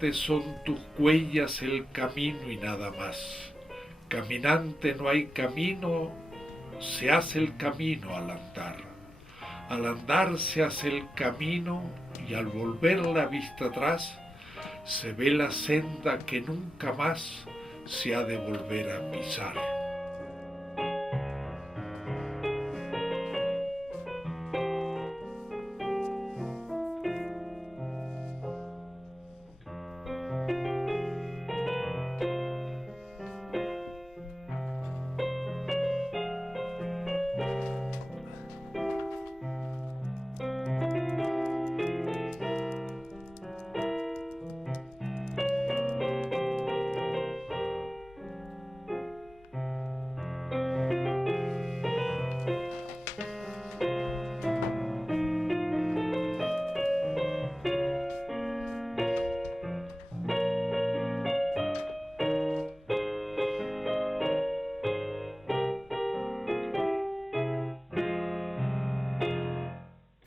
Caminante son tus huellas el camino y nada más. Caminante no hay camino, se hace el camino al andar. Al andar se hace el camino y al volver la vista atrás se ve la senda que nunca más se ha de volver a pisar.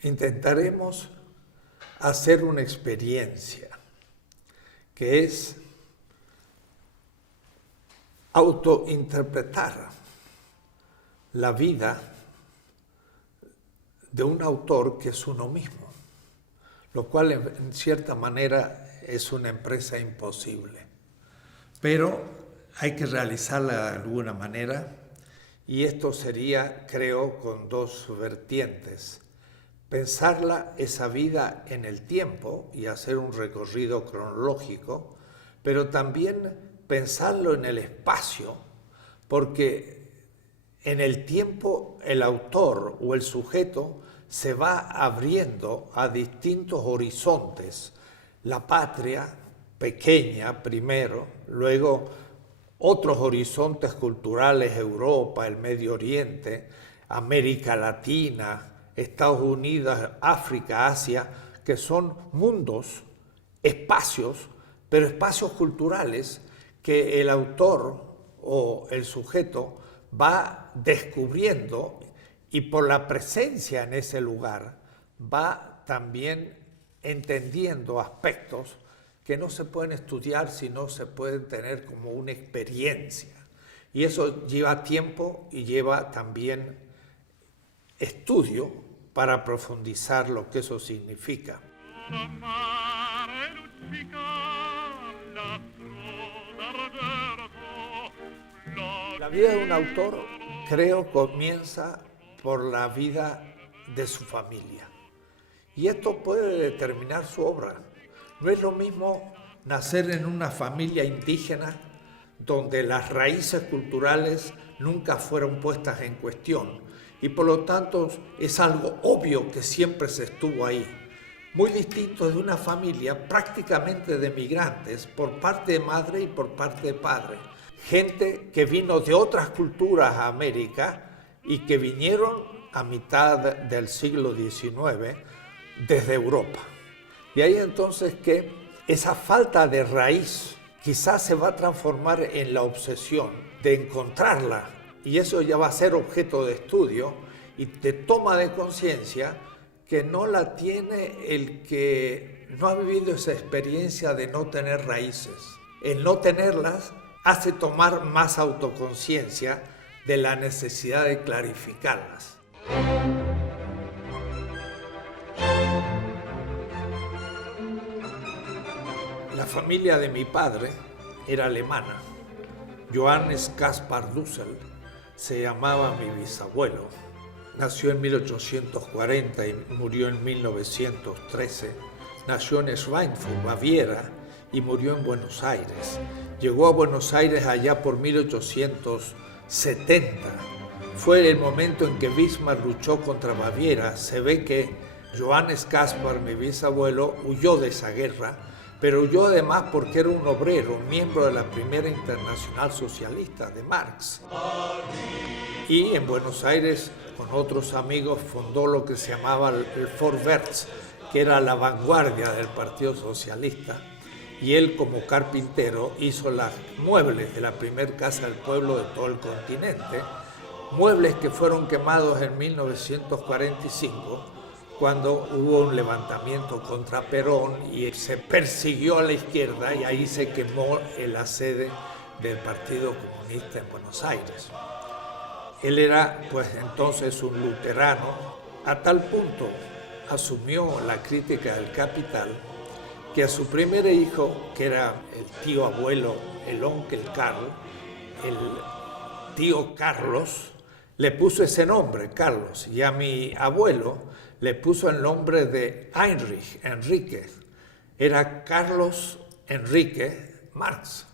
Intentaremos hacer una experiencia que es autointerpretar la vida de un autor que es uno mismo, lo cual en cierta manera es una empresa imposible. Pero hay que realizarla de alguna manera y esto sería, creo, con dos vertientes. Pensarla, esa vida en el tiempo y hacer un recorrido cronológico, pero también pensarlo en el espacio, porque en el tiempo el autor o el sujeto se va abriendo a distintos horizontes. La patria pequeña primero, luego otros horizontes culturales, Europa, el Medio Oriente, América Latina, Estados Unidos, África, Asia, que son mundos, espacios, pero espacios culturales que el autor o el sujeto va descubriendo y por la presencia en ese lugar va también entendiendo aspectos que no se pueden estudiar si no se pueden tener como una experiencia. Y eso lleva tiempo y lleva también estudio para profundizar lo que eso significa. La vida de un autor, creo, comienza por la vida de su familia. Y esto puede determinar su obra. No es lo mismo nacer en una familia indígena donde las raíces culturales nunca fueron puestas en cuestión y por lo tanto es algo obvio que siempre se estuvo ahí. Muy distinto de una familia prácticamente de migrantes por parte de madre y por parte de padre. Gente que vino de otras culturas a América y que vinieron a mitad del siglo XIX desde Europa. De ahí entonces que esa falta de raíz quizás se va a transformar en la obsesión de encontrarla, y eso ya va a ser objeto de estudio y de toma de conciencia que no la tiene el que no ha vivido esa experiencia de no tener raíces. El no tenerlas hace tomar más autoconciencia de la necesidad de clarificarlas. La familia de mi padre era alemana. Johannes Caspar Dussel se llamaba mi bisabuelo. Nació en 1840 y murió en 1913. Nació en Schweinfurt, Baviera, y murió en Buenos Aires. Llegó a Buenos Aires allá por 1870. Fue el momento en que Bismarck luchó contra Baviera. Se ve que Johannes Caspar, mi bisabuelo, huyó de esa guerra, pero huyó además porque era un obrero, miembro de la primera internacional socialista de Marx. Y en Buenos Aires, con otros amigos, fundó lo que se llamaba el Vorwärts, que era la vanguardia del Partido Socialista. Y él, como carpintero, hizo los muebles de la primera casa del pueblo de todo el continente, muebles que fueron quemados en 1945 cuando hubo un levantamiento contra Perón y se persiguió a la izquierda y ahí se quemó la sede del Partido Comunista en Buenos Aires. Él era pues entonces un luterano, a tal punto asumió la crítica del Capital que a su primer hijo, que era el tío abuelo, el onkel Carl, el tío Carlos, le puso ese nombre, Carlos, y a mi abuelo le puso el nombre de Heinrich, Enrique. Era Carlos Enrique Marx.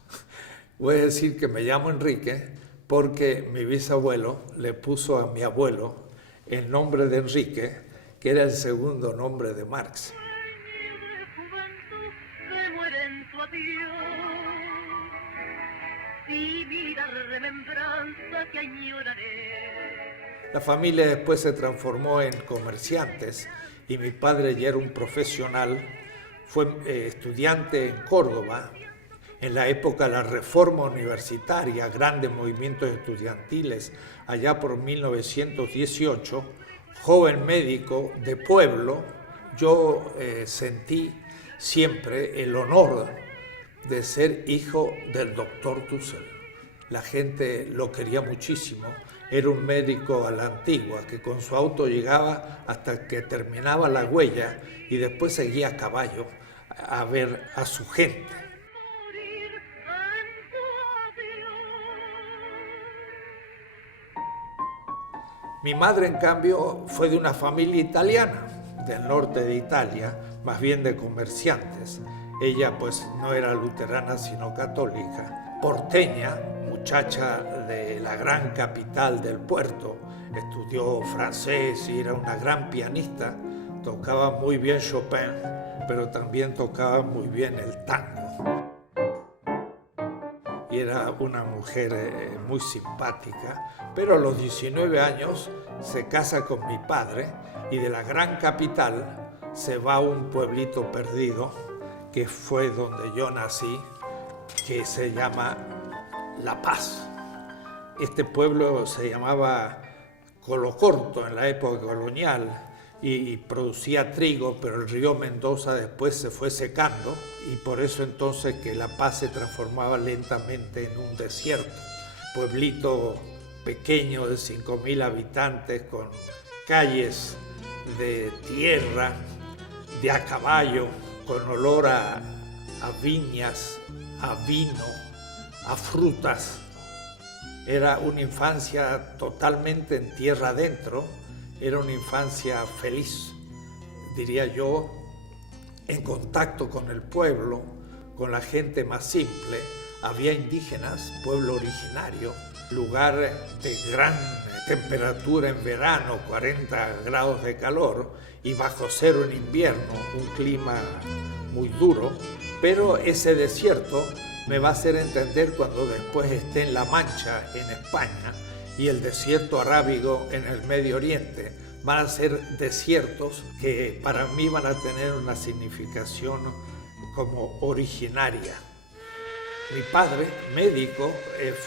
Voy a decir que me llamo Enrique porque mi bisabuelo le puso a mi abuelo el nombre de Enrique, que era el segundo nombre de Marx. La familia después se transformó en comerciantes y mi padre ya era un profesional, fue estudiante en Córdoba. En la época de la reforma universitaria, grandes movimientos estudiantiles, allá por 1918, joven médico de pueblo, yo sentí siempre el honor de ser hijo del doctor Dussel. La gente lo quería muchísimo. Era un médico a la antigua que con su auto llegaba hasta que terminaba la huella y después seguía a caballo a ver a su gente. Mi madre, en cambio, fue de una familia italiana, del norte de Italia, más bien de comerciantes. Ella, pues, no era luterana, sino católica. Porteña, muchacha de la gran capital del puerto, estudió francés y era una gran pianista. Tocaba muy bien Chopin, pero también tocaba muy bien el tango. Y era una mujer muy simpática, pero a los 19 años se casa con mi padre y de la gran capital se va a un pueblito perdido que fue donde yo nací, que se llama La Paz. Este pueblo se llamaba Colocorto en la época colonial y producía trigo, pero el río Mendoza después se fue secando y por eso entonces que La Paz se transformaba lentamente en un desierto. Pueblito pequeño de 5.000 habitantes con calles de tierra, de a caballo, con olor a viñas, a vino, a frutas. Era una infancia totalmente en tierra adentro. Era una infancia feliz, diría yo, en contacto con el pueblo, con la gente más simple. Había indígenas, pueblo originario, lugar de gran temperatura en verano, 40 grados de calor, y bajo cero en invierno, un clima muy duro. Pero ese desierto me va a hacer entender cuando después esté en La Mancha, en España, y el desierto arábigo en el Medio Oriente. Van a ser desiertos que para mí van a tener una significación como originaria. Mi padre, médico,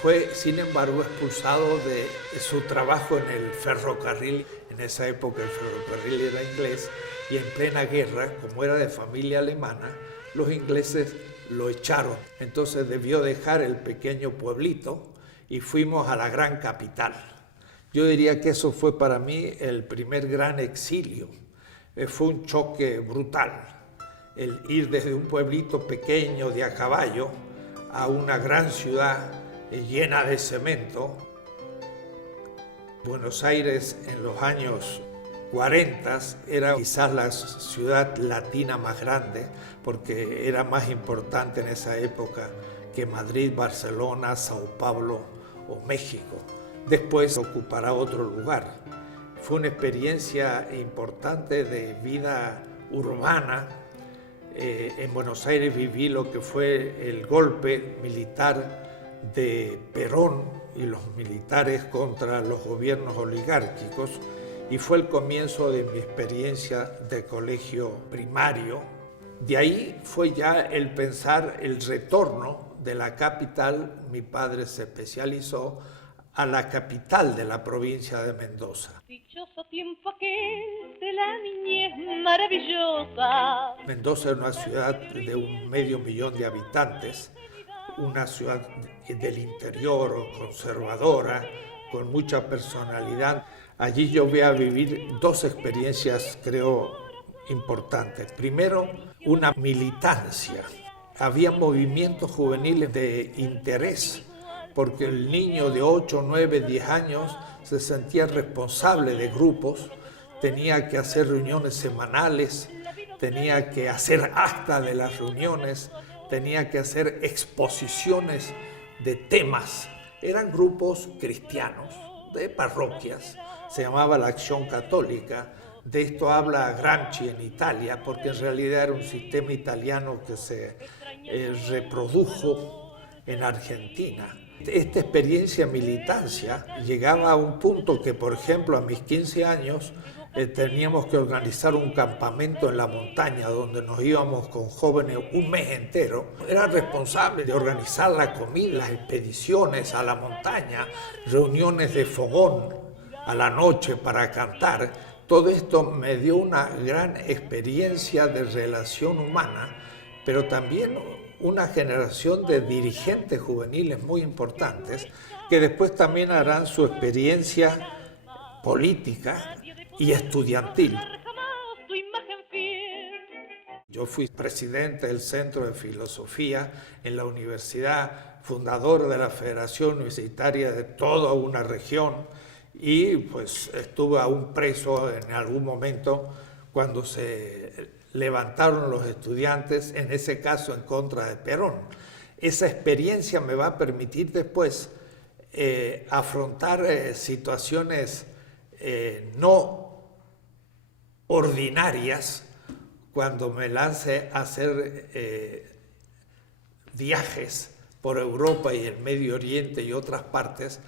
fue sin embargo expulsado de su trabajo en el ferrocarril. En esa época el ferrocarril era inglés y en plena guerra, como era de familia alemana, los ingleses lo echaron. Entonces debió dejar el pequeño pueblito y fuimos a la gran capital. Yo diría que eso fue para mí el primer gran exilio. Fue un choque brutal, el ir desde un pueblito pequeño de a caballo a una gran ciudad llena de cemento. Buenos Aires en los años 40 era quizás la ciudad latina más grande porque era más importante en esa época que Madrid, Barcelona, Sao Paulo o México. Después ocupará otro lugar. Fue una experiencia importante de vida urbana. En Buenos Aires viví lo que fue el golpe militar de Perón y los militares contra los gobiernos oligárquicos y fue el comienzo de mi experiencia de colegio primario. De ahí fue ya el pensar el retorno de la capital. Mi padre se especializó a la capital de la provincia de Mendoza. Dichoso tiempo aquel de la niñez maravillosa. Mendoza es una ciudad de 500.000 de habitantes, una ciudad del interior, conservadora, con mucha personalidad. Allí yo voy a vivir 2 experiencias, creo, importantes. Primero, una militancia. Había movimientos juveniles de interés, porque el niño de 8, 9, 10 años se sentía responsable de grupos, tenía que hacer reuniones semanales, tenía que hacer acta de las reuniones, tenía que hacer exposiciones de temas. Eran grupos cristianos, de parroquias, se llamaba la Acción Católica. De esto habla Gramsci en Italia, porque en realidad era un sistema italiano que se reprodujo en Argentina. Esta experiencia militancia llegaba a un punto que, por ejemplo, a mis 15 años teníamos que organizar un campamento en la montaña donde nos íbamos con jóvenes un mes entero. Era responsable de organizar la comida, las expediciones a la montaña, reuniones de fogón a la noche para cantar. Todo esto me dio una gran experiencia de relación humana, pero también una generación de dirigentes juveniles muy importantes que después también harán su experiencia política y estudiantil. Yo fui presidente del Centro de Filosofía en la universidad, fundador de la Federación Universitaria de toda una región, y pues estuve aún preso en algún momento cuando se levantaron los estudiantes, en ese caso en contra de Perón. Esa experiencia me va a permitir después afrontar situaciones no ordinarias cuando me lance a hacer viajes por Europa y el Medio Oriente y otras partes.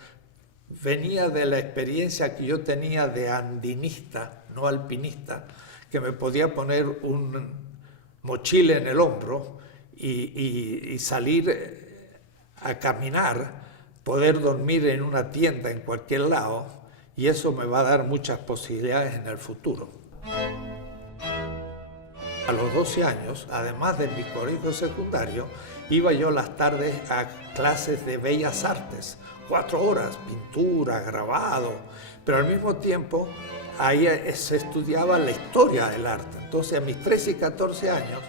Venía de la experiencia que yo tenía de andinista, no alpinista, que me podía poner un mochila en el hombro y salir a caminar, poder dormir en una tienda en cualquier lado, y eso me va a dar muchas posibilidades en el futuro. A los 12 años, además de mi colegio secundario, iba yo las tardes a clases de bellas artes, 4 horas, pintura, grabado, pero al mismo tiempo ahí se estudiaba la historia del arte. Entonces, a mis 13 y 14 años,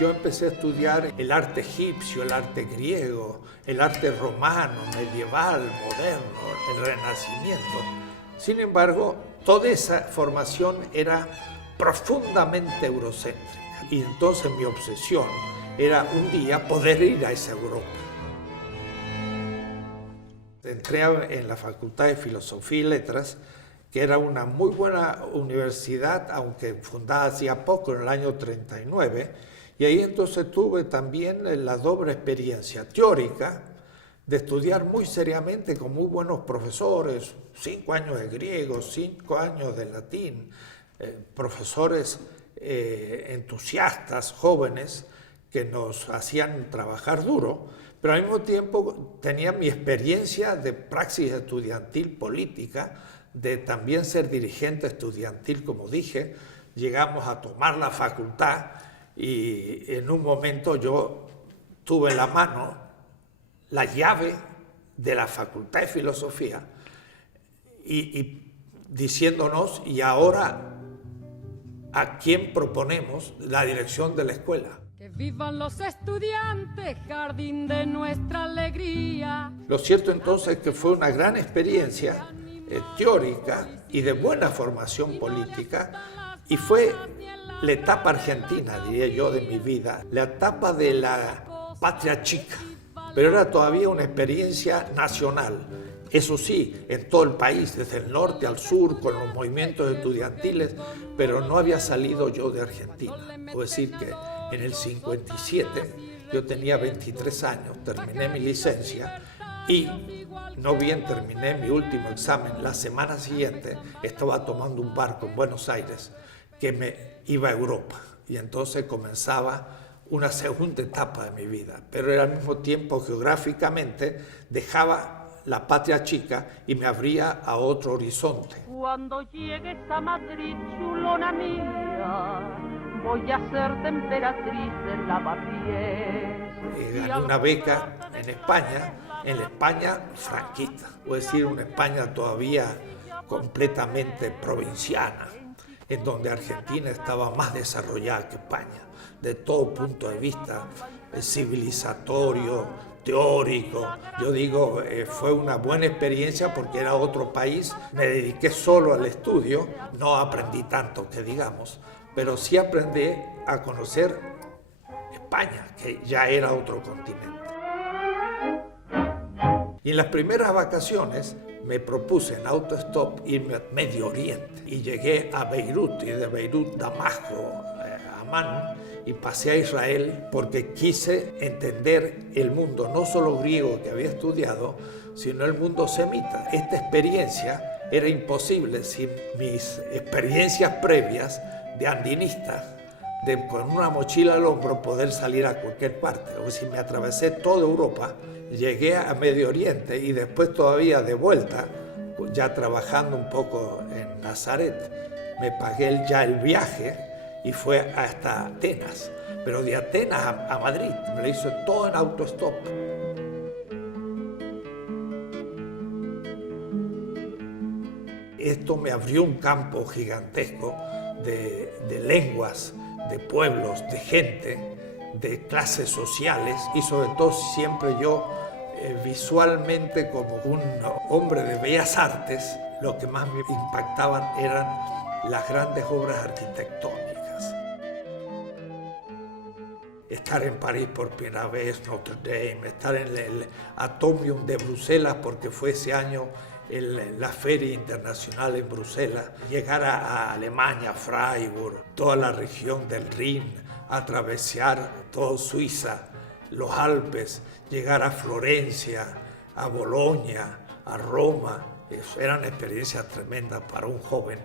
yo empecé a estudiar el arte egipcio, el arte griego, el arte romano, medieval, moderno, el Renacimiento. Sin embargo, toda esa formación era profundamente eurocéntrica. Y entonces mi obsesión era un día poder ir a esa Europa. Entré en la Facultad de Filosofía y Letras, que era una muy buena universidad, aunque fundada hacía poco, en el año 39, y ahí entonces tuve también la doble experiencia teórica de estudiar muy seriamente con muy buenos profesores, 5 años de griego, 5 años de latín, profesores entusiastas, jóvenes, que nos hacían trabajar duro, pero al mismo tiempo tenía mi experiencia de praxis estudiantil política, de también ser dirigente estudiantil, como dije. Llegamos a tomar la facultad y en un momento yo tuve en la mano la llave de la Facultad de Filosofía y diciéndonos, y ahora, ¿a quién proponemos la dirección de la escuela? Que vivan los estudiantes, jardín de nuestra alegría. Lo cierto entonces es que fue una gran experiencia teórica y de buena formación política, y fue la etapa argentina, diría yo, de mi vida, la etapa de la patria chica, pero era todavía una experiencia nacional. Eso sí, en todo el país, desde el norte al sur, con los movimientos estudiantiles, pero no había salido yo de Argentina. Puedo decir que en el 57, yo tenía 23 años, terminé mi licencia y no bien terminé mi último examen, la semana siguiente estaba tomando un barco en Buenos Aires que me iba a Europa, y entonces comenzaba una segunda etapa de mi vida, pero era al mismo tiempo geográficamente dejaba la patria chica y me abría a otro horizonte. Cuando llegues a Madrid, chulona mía, voy a ser temperatriz en Lavapiés. Gané una beca en la España franquista, es decir, una España todavía completamente provinciana, en donde Argentina estaba más desarrollada que España, de todo punto de vista civilizatorio, teórico. Yo digo, fue una buena experiencia porque era otro país, me dediqué solo al estudio, no aprendí tanto que digamos, pero sí aprendí a conocer España, que ya era otro continente. Y en las primeras vacaciones me propuse en autostop irme a Medio Oriente y llegué a Beirut y de Beirut Damasco, Amán, y pasé a Israel porque quise entender el mundo, no solo griego que había estudiado, sino el mundo semita. Esta experiencia era imposible sin mis experiencias previas de andinista, de con una mochila al hombro poder salir a cualquier parte. O sea, me atravesé toda Europa, llegué a Medio Oriente y después todavía de vuelta, ya trabajando un poco en Nazaret, me pagué ya el viaje y fue hasta Atenas. Pero de Atenas a Madrid me lo hizo todo en autostop. Esto me abrió un campo gigantesco de lenguas, de pueblos, de gente, de clases sociales y sobre todo siempre yo visualmente como un hombre de bellas artes, lo que más me impactaban eran las grandes obras arquitectónicas. Estar en París por primera vez, Notre Dame, estar en el Atomium de Bruselas porque fue ese año la Feria Internacional en Bruselas, llegar a Alemania, Freiburg, toda la región del Rin, atravesar toda Suiza, los Alpes, llegar a Florencia, a Bolonia, a Roma. Eran experiencias tremendas para un joven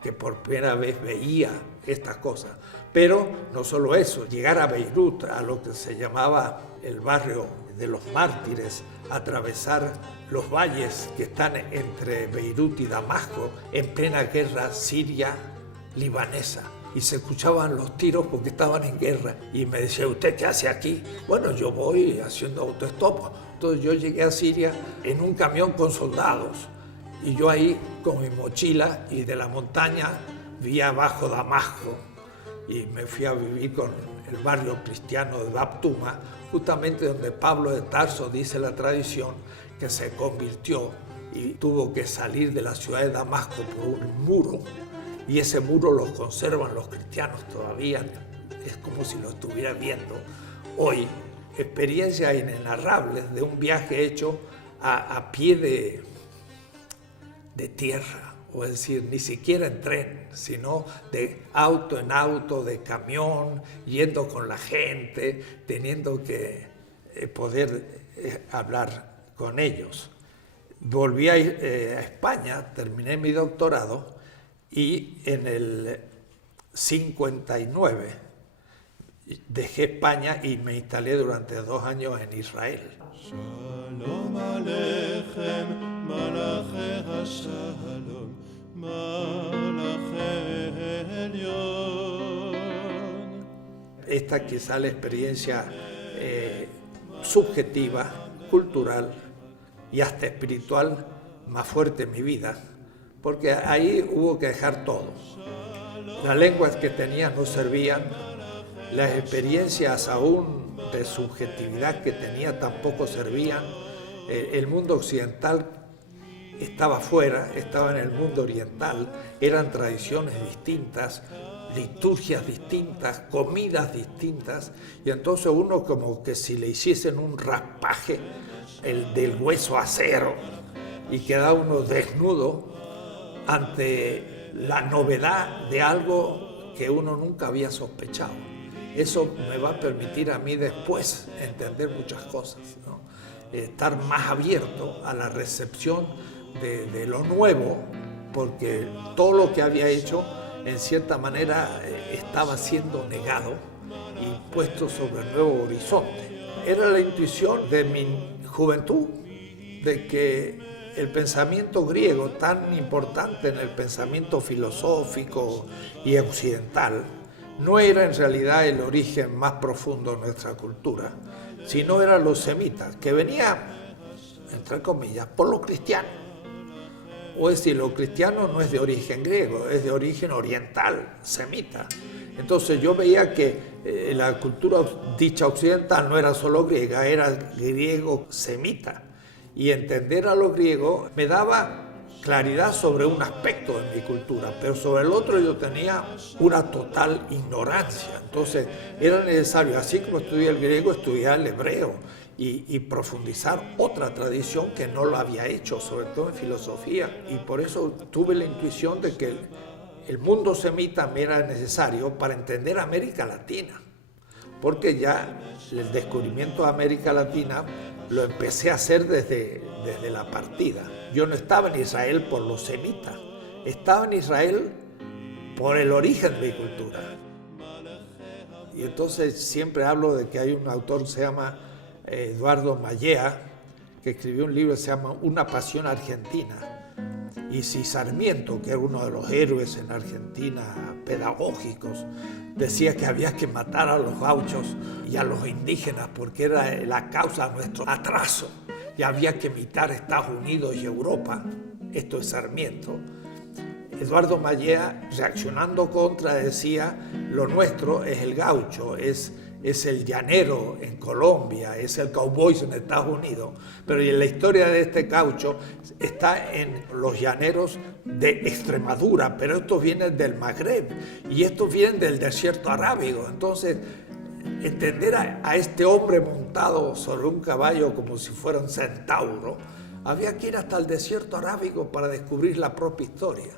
que por primera vez veía estas cosas. Pero no solo eso, llegar a Beirut, a lo que se llamaba el barrio de los mártires, atravesar los valles que están entre Beirut y Damasco en plena guerra siria-libanesa. Y se escuchaban los tiros porque estaban en guerra. Y me decía, ¿usted qué hace aquí? Bueno, yo voy haciendo autostop. Entonces yo llegué a Siria en un camión con soldados. Y yo ahí con mi mochila y de la montaña vi abajo Damasco. Y me fui a vivir con el barrio cristiano de Bab Tuma, justamente donde Pablo de Tarso, dice la tradición, que se convirtió y tuvo que salir de la ciudad de Damasco por un muro. Y ese muro lo conservan los cristianos todavía, es como si lo estuviera viendo hoy. Experiencias inenarrables de un viaje hecho a pie de tierra, o es decir, ni siquiera en tren, sino de auto en auto, de camión, yendo con la gente, teniendo que poder hablar con ellos. Volví a España, terminé mi doctorado y en el 59 dejé España y me instalé durante 2 años en Israel. Shalom Aleichem, Malache HaShalom, Malache Elyon. Esta quizá la experiencia subjetiva, cultural y hasta espiritual más fuerte en mi vida, porque ahí hubo que dejar todo. Las lenguas que tenía no servían, las experiencias aún de subjetividad que tenía tampoco servían. El mundo occidental estaba fuera, estaba en el mundo oriental, eran tradiciones distintas, liturgias distintas, comidas distintas, y entonces uno como que si le hiciesen un raspaje del hueso a cero y quedaba uno desnudo ante la novedad de algo que uno nunca había sospechado. Eso me va a permitir a mí después entender muchas cosas, ¿no? Estar más abierto a la recepción de lo nuevo, porque todo lo que había hecho en cierta manera estaba siendo negado y puesto sobre el nuevo horizonte. Era la intuición de mi juventud, de que el pensamiento griego, tan importante en el pensamiento filosófico y occidental, no era en realidad el origen más profundo de nuestra cultura, sino eran los semitas, que venían, entre comillas, por los cristianos. O es decir, lo cristiano no es de origen griego, es de origen oriental, semita. Entonces yo veía que la cultura dicha occidental no era solo griega, era griego semita. Y entender a los griegos me daba claridad sobre un aspecto de mi cultura, pero sobre el otro yo tenía una total ignorancia. Entonces era necesario, así como estudié el griego, estudiar el hebreo y profundizar otra tradición que no lo había hecho, sobre todo en filosofía. Y por eso tuve la intuición de que el mundo semita me era necesario para entender América Latina, porque ya el descubrimiento de América Latina lo empecé a hacer desde la partida. Yo no estaba en Israel por los semitas, estaba en Israel por el origen de mi cultura. Y entonces siempre hablo de que hay un autor que se llama Eduardo Mallea, que escribió un libro que se llama Una pasión argentina. Y si Sarmiento, que era uno de los héroes en Argentina pedagógicos, decía que había que matar a los gauchos y a los indígenas porque era la causa de nuestro atraso y había que imitar Estados Unidos y Europa, esto es Sarmiento. Eduardo Mallea, reaccionando contra, decía: lo nuestro es el gaucho, es el llanero en Colombia, es el cowboy en Estados Unidos, pero en la historia de este gaucho está en los llaneros de Extremadura, pero estos vienen del Magreb y estos vienen del desierto arábigo. Entonces, entender a este hombre montado sobre un caballo como si fuera un centauro, había que ir hasta el desierto arábigo para descubrir la propia historia.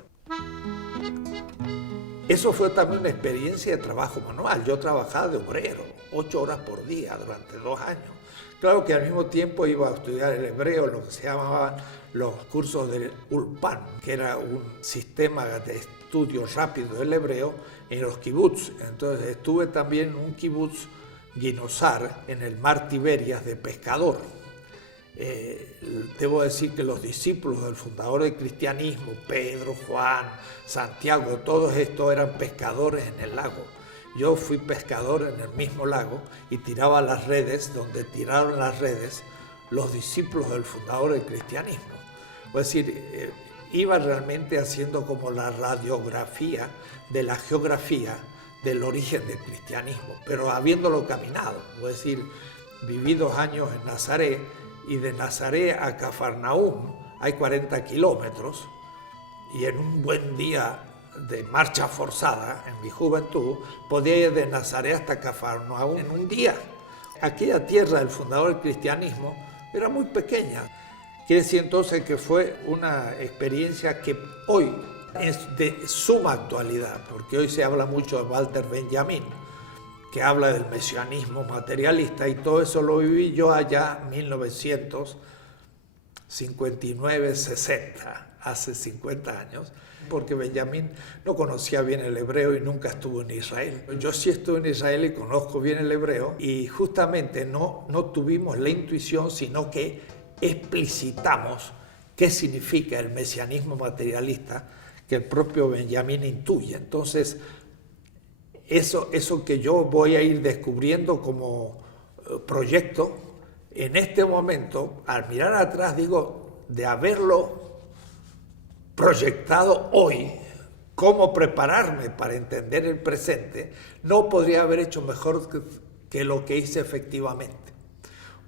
Eso fue también una experiencia de trabajo manual. Yo trabajaba de obrero, 8 horas por día durante 2 años. Claro que al mismo tiempo iba a estudiar el hebreo, lo que se llamaban los cursos del Ulpan, que era un sistema de estudio rápido del hebreo en los kibutz. Entonces estuve también en un kibutz Guinosar, en el mar Tiberias, de pescador. Debo decir que los discípulos del fundador del cristianismo, Pedro, Juan, Santiago, todos estos eran pescadores en el lago. Yo fui pescador en el mismo lago y tiraba las redes donde tiraron las redes los discípulos del fundador del cristianismo. Es decir, iba realmente haciendo como la radiografía de la geografía del origen del cristianismo, pero habiéndolo caminado. Es decir, viví 2 años en Nazaret, y de Nazaret a Cafarnaúm hay 40 kilómetros, y en un buen día de marcha forzada, en mi juventud, podía ir de Nazaret hasta Cafarnaúm en un día. Aquella tierra del fundador del cristianismo era muy pequeña. Quiere decir entonces que fue una experiencia que hoy es de suma actualidad, porque hoy se habla mucho de Walter Benjamin, que habla del mesianismo materialista, y todo eso lo viví yo allá en 1959-60, hace 50 años, porque Benjamín no conocía bien el hebreo y nunca estuvo en Israel. Yo sí estuve en Israel y conozco bien el hebreo, y justamente no tuvimos la intuición, sino que explicitamos qué significa el mesianismo materialista que el propio Benjamín intuye. Entonces, eso que yo voy a ir descubriendo como proyecto, en este momento, al mirar atrás, digo, de haberlo proyectado hoy, cómo prepararme para entender el presente, no podría haber hecho mejor que lo que hice efectivamente.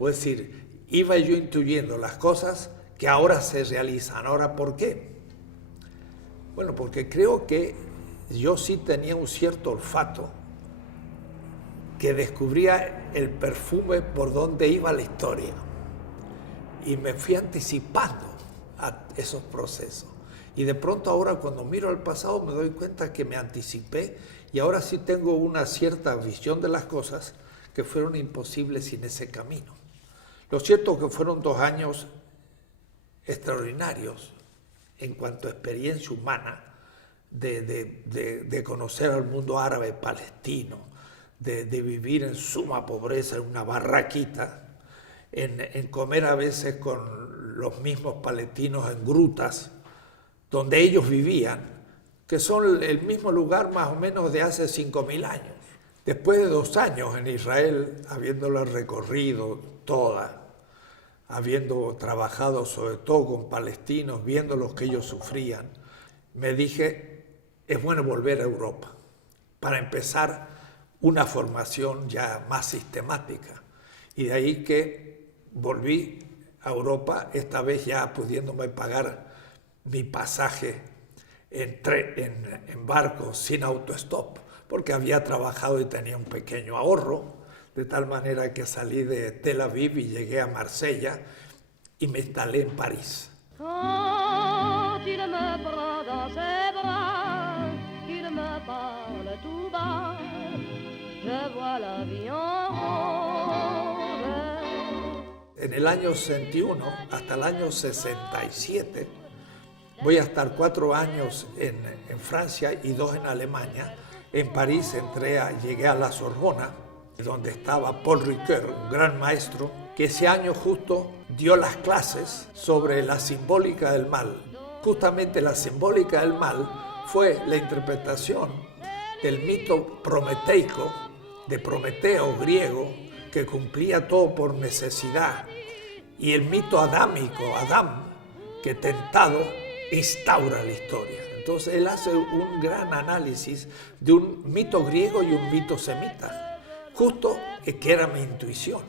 Es decir, iba yo intuyendo las cosas que ahora se realizan. Ahora, ¿por qué? Bueno, porque creo que yo sí tenía un cierto olfato que descubría el perfume por donde iba la historia, y me fui anticipando a esos procesos. Y de pronto ahora, cuando miro al pasado, me doy cuenta que me anticipé, y ahora sí tengo una cierta visión de las cosas que fueron imposibles sin ese camino. Lo cierto es que fueron 2 años extraordinarios en cuanto a experiencia humana, de conocer al mundo árabe palestino, de vivir en suma pobreza en una barraquita, en comer a veces con los mismos palestinos en grutas donde ellos vivían, que son el mismo lugar más o menos de hace 5.000 años. Después de 2 años en Israel, habiéndola recorrido toda, habiendo trabajado sobre todo con palestinos, viendo lo que ellos sufrían, me dije, es bueno volver a Europa para empezar una formación ya más sistemática. Y de ahí que volví a Europa, esta vez ya pudiéndome pagar mi pasaje en barco sin autostop, porque había trabajado y tenía un pequeño ahorro, de tal manera que salí de Tel Aviv y llegué a Marsella y me instalé en París. Quand il me prend dans ses bras, qu'il me parle tout bas, je vois la vie en rose. En el año 61 hasta el año 67 voy a estar 4 años en Francia y 2 en Alemania. En París llegué a la Sorbona, donde estaba Paul Ricoeur, un gran maestro, que ese año justo dio las clases sobre la simbólica del mal. Justamente la simbólica del mal fue la interpretación del mito prometeico, de Prometeo griego, que cumplía todo por necesidad, y el mito adámico, Adán, que tentado instaura la historia. Entonces él hace un gran análisis de un mito griego y un mito semita, justo que era mi intuición.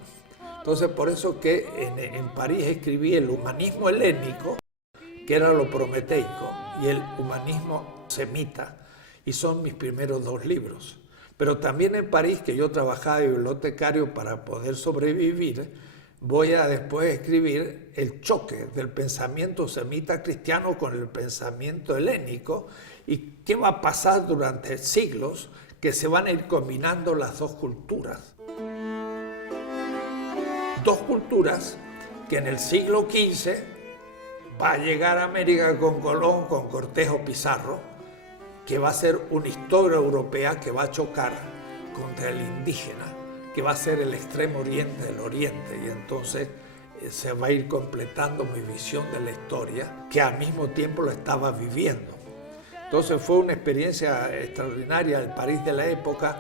Entonces por eso que en París escribí el humanismo helénico, que era lo prometeico, y el humanismo semita, y son mis primeros 2 libros. Pero también en París, que yo trabajaba de bibliotecario para poder sobrevivir, voy a después escribir el choque del pensamiento semita cristiano con el pensamiento helénico y qué va a pasar durante siglos que se van a ir combinando las 2 culturas. 2 culturas que en el siglo XV va a llegar a América con Colón, con Cortés o Pizarro, que va a ser una historia europea que va a chocar contra el indígena, que va a ser el extremo oriente del oriente, y entonces se va a ir completando mi visión de la historia, que al mismo tiempo lo estaba viviendo. Entonces fue una experiencia extraordinaria. El París de la época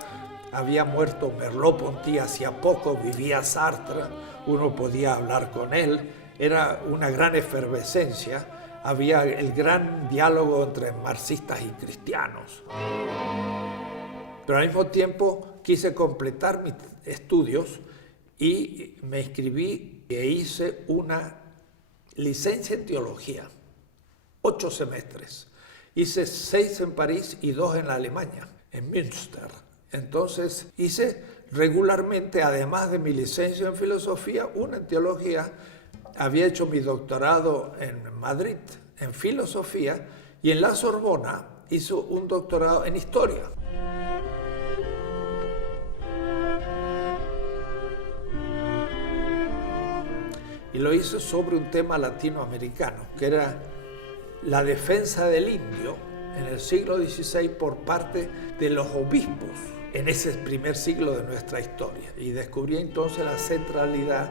había muerto Merleau-Ponty hacía poco, vivía Sartre, uno podía hablar con él, era una gran efervescencia, había el gran diálogo entre marxistas y cristianos. Pero al mismo tiempo quise completar mis estudios y me inscribí e hice una licencia en teología, 8 semestres. Hice 6 en París y 2 en Alemania, en Münster. Entonces hice regularmente, además de mi licencia en filosofía, una en teología. Había hecho mi doctorado en Madrid en filosofía y en la Sorbona hizo un doctorado en historia. Y lo hizo sobre un tema latinoamericano, que era la defensa del indio en el siglo XVI por parte de los obispos en ese primer siglo de nuestra historia. Y descubrí entonces la centralidad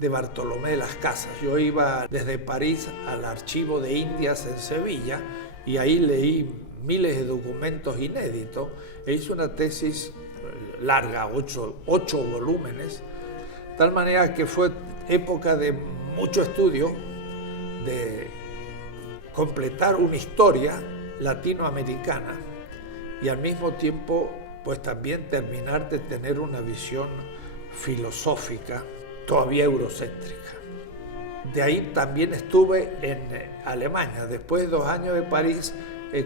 de Bartolomé de las Casas. Yo iba desde París al Archivo de Indias en Sevilla y ahí leí miles de documentos inéditos e hice una tesis larga, 8 volúmenes, de tal manera que fue época de mucho estudio, de completar una historia latinoamericana y al mismo tiempo pues también terminar de tener una visión filosófica todavía eurocéntrica. De ahí también estuve en Alemania. Después de 2 años de París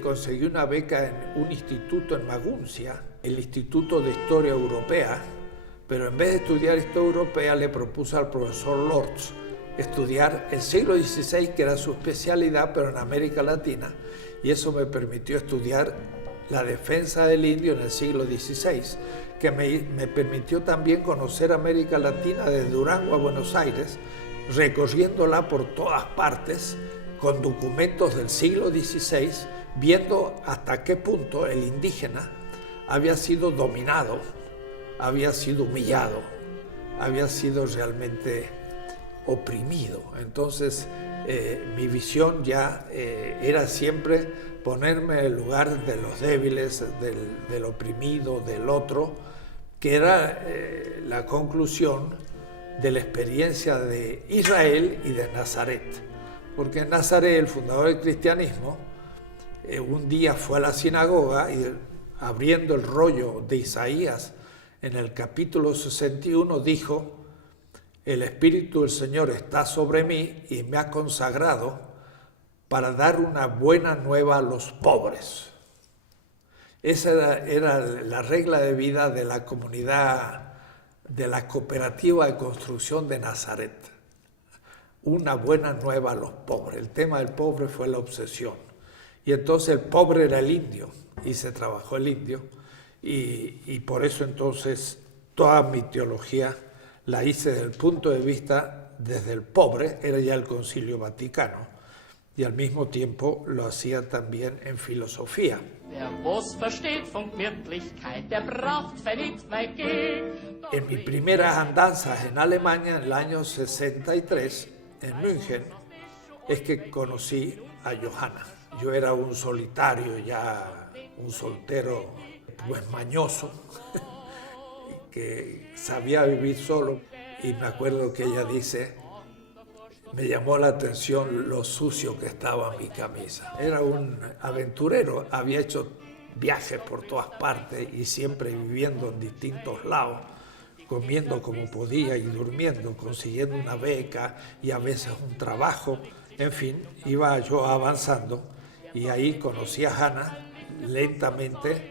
conseguí una beca en un instituto en Maguncia, el Instituto de Historia Europea, pero en vez de estudiar Historia Europea le propuse al profesor Lorz estudiar el siglo XVI, que era su especialidad, pero en América Latina, y eso me permitió estudiar la defensa del indio en el siglo XVI, que me permitió también conocer América Latina desde Durango a Buenos Aires, recorriéndola por todas partes con documentos del siglo XVI, viendo hasta qué punto el indígena había sido dominado, había sido humillado, había sido realmente oprimido. Entonces mi visión ya era siempre ponerme en el lugar de los débiles, del oprimido, del otro, que era la conclusión de la experiencia de Israel y de Nazaret. Porque en Nazaret, el fundador del cristianismo, un día fue a la sinagoga y abriendo el rollo de Isaías, en el capítulo 61 dijo: el Espíritu del Señor está sobre mí y me ha consagrado para dar una buena nueva a los pobres. Esa era la regla de vida de la comunidad, de la cooperativa de construcción de Nazaret. Una buena nueva a los pobres. El tema del pobre fue la obsesión. Y entonces el pobre era el indio, y se trabajó el indio, y por eso entonces toda mi teología la hice desde el punto de vista, desde el pobre, era ya el Concilio Vaticano, y al mismo tiempo lo hacía también en filosofía. En mis primeras andanzas en Alemania, en el año 63, en München, es que conocí a Johanna. Yo era un solitario ya, un soltero pues mañoso, que sabía vivir solo, y me acuerdo que ella dice: me llamó la atención lo sucio que estaba mi camisa. Era un aventurero, había hecho viajes por todas partes y siempre viviendo en distintos lados, comiendo como podía y durmiendo, consiguiendo una beca y a veces un trabajo. En fin, iba yo avanzando y ahí conocí a Hannah. Lentamente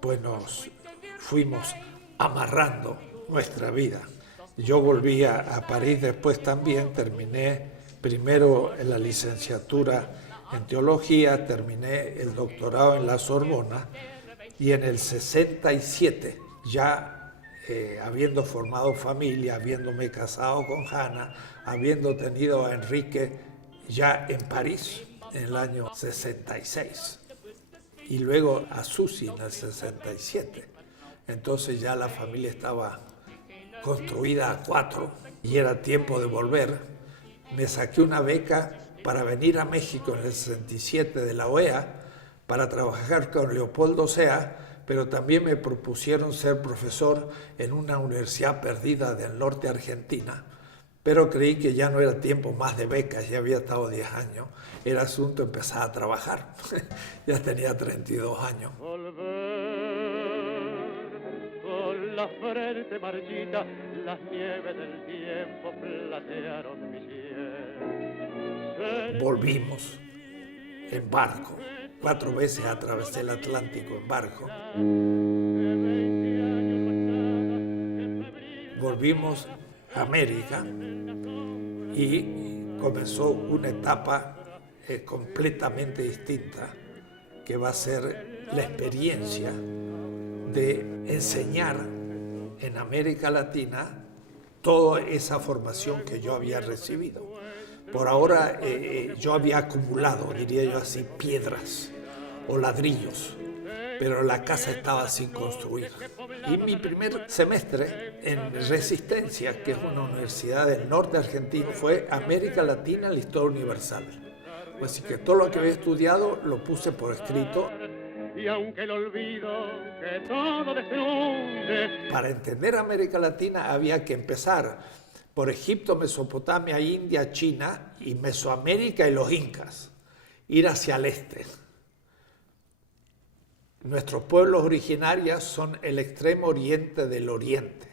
pues nos fuimos amarrando nuestra vida. Yo volví a París después también, terminé primero en la licenciatura en teología, terminé el doctorado en la Sorbona, y en el 67, ya habiendo formado familia, habiéndome casado con Hannah, habiendo tenido a Enrique ya en París en el año 66 y luego a Susi en el 67. Entonces ya la familia estaba construida a 4 y era tiempo de volver. Me saqué una beca para venir a México en el 67 de la OEA para trabajar con Leopoldo Sea, pero también me propusieron ser profesor en una universidad perdida del norte de Argentina, pero creí que ya no era tiempo más de becas, ya había estado 10 años, era asunto empezar a trabajar. Ya tenía 32 años. La frente marchita, las nieves del tiempo platearon mi cielo. Volvimos en barco. 4 veces atravesé el Atlántico en barco. Volvimos a América y comenzó una etapa completamente distinta, que va a ser la experiencia de enseñar en América Latina toda esa formación que yo había recibido. Por ahora yo había acumulado, diría yo así, piedras o ladrillos, pero la casa estaba sin construir. Y mi primer semestre en Resistencia, que es una universidad del norte argentino, fue América Latina, la historia universal. Así que todo lo que había estudiado lo puse por escrito. Y aunque el olvido que todo destruye. Para entender América Latina había que empezar por Egipto, Mesopotamia, India, China y Mesoamérica y los incas, ir hacia el este. Nuestros pueblos originarios son el extremo oriente del oriente,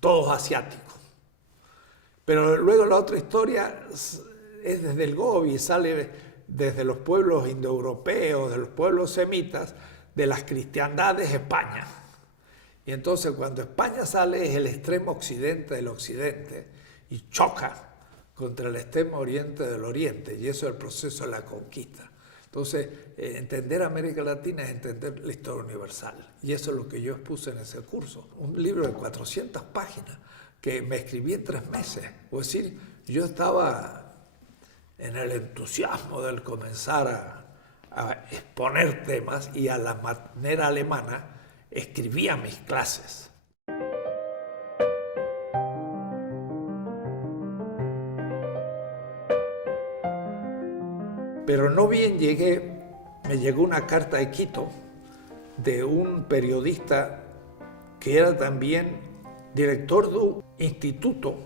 todos asiáticos. Pero luego la otra historia es desde el Gobi, sale desde los pueblos indoeuropeos, de los pueblos semitas, de las cristiandades de España. Y entonces cuando España sale es el extremo occidente del occidente y choca contra el extremo oriente del oriente, y eso es el proceso de la conquista. Entonces, entender América Latina es entender la historia universal, y eso es lo que yo expuse en ese curso. Un libro de 400 páginas que me escribí en 3 meses. Es decir, yo estaba en el entusiasmo del comenzar a exponer temas, y a la manera alemana escribía mis clases. Pero no bien llegué, me llegó una carta de Quito de un periodista que era también director de un instituto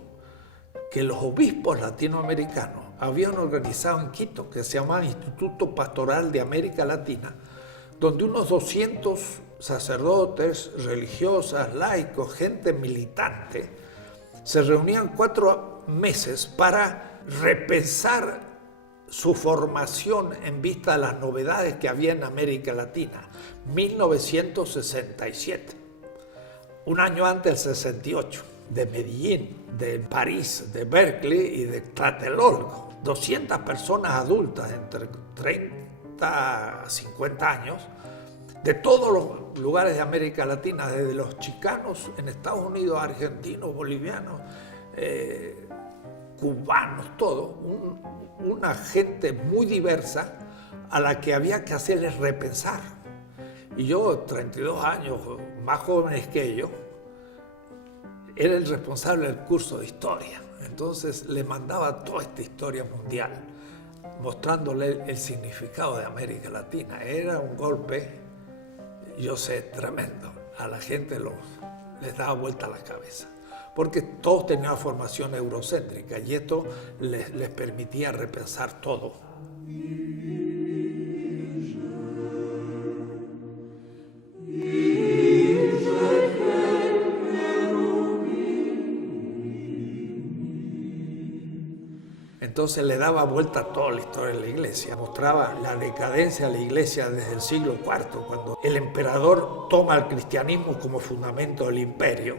que los obispos latinoamericanos habían organizado en Quito, que se llamaba Instituto Pastoral de América Latina, donde unos 200 sacerdotes, religiosas, laicos, gente militante, se reunían 4 meses para repensar su formación en vista de las novedades que había en América Latina. 1967, un año antes del 68, de Medellín, de París, de Berkeley y de Tlatelolco. 200 personas adultas entre 30 a 50 años, de todos los lugares de América Latina, desde los chicanos en Estados Unidos, argentinos, bolivianos, cubanos, todo, una gente muy diversa a la que había que hacerles repensar. Y yo, 32 años, más jóvenes que ellos, era el responsable del curso de historia. Entonces le mandaba toda esta historia mundial, mostrándole el significado de América Latina. Era un golpe, yo sé, tremendo. A la gente les daba vuelta a la cabeza, porque todos tenían una formación eurocéntrica y esto les permitía repensar todo. Entonces le daba vuelta a toda la historia de la iglesia, mostraba la decadencia de la iglesia desde el siglo IV, cuando el emperador toma el cristianismo como fundamento del imperio,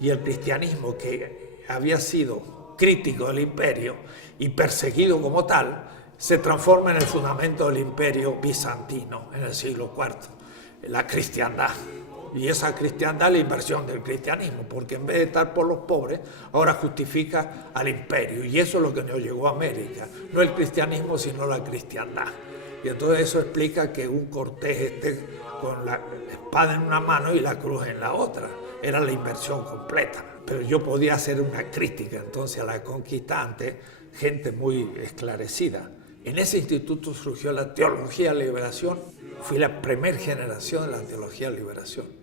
y el cristianismo, que había sido crítico del imperio y perseguido como tal, se transforma en el fundamento del imperio bizantino en el siglo IV, la cristiandad. Y esa cristiandad es la inversión del cristianismo, porque en vez de estar por los pobres, ahora justifica al imperio. Y eso es lo que nos llegó a América, no el cristianismo, sino la cristiandad. Y entonces eso explica que un Cortés esté con la espada en una mano y la cruz en la otra. Era la inversión completa. Pero yo podía hacer una crítica entonces a la conquistante, gente muy esclarecida. En ese instituto surgió la teología de la liberación. Fui la primera generación de la teología de liberación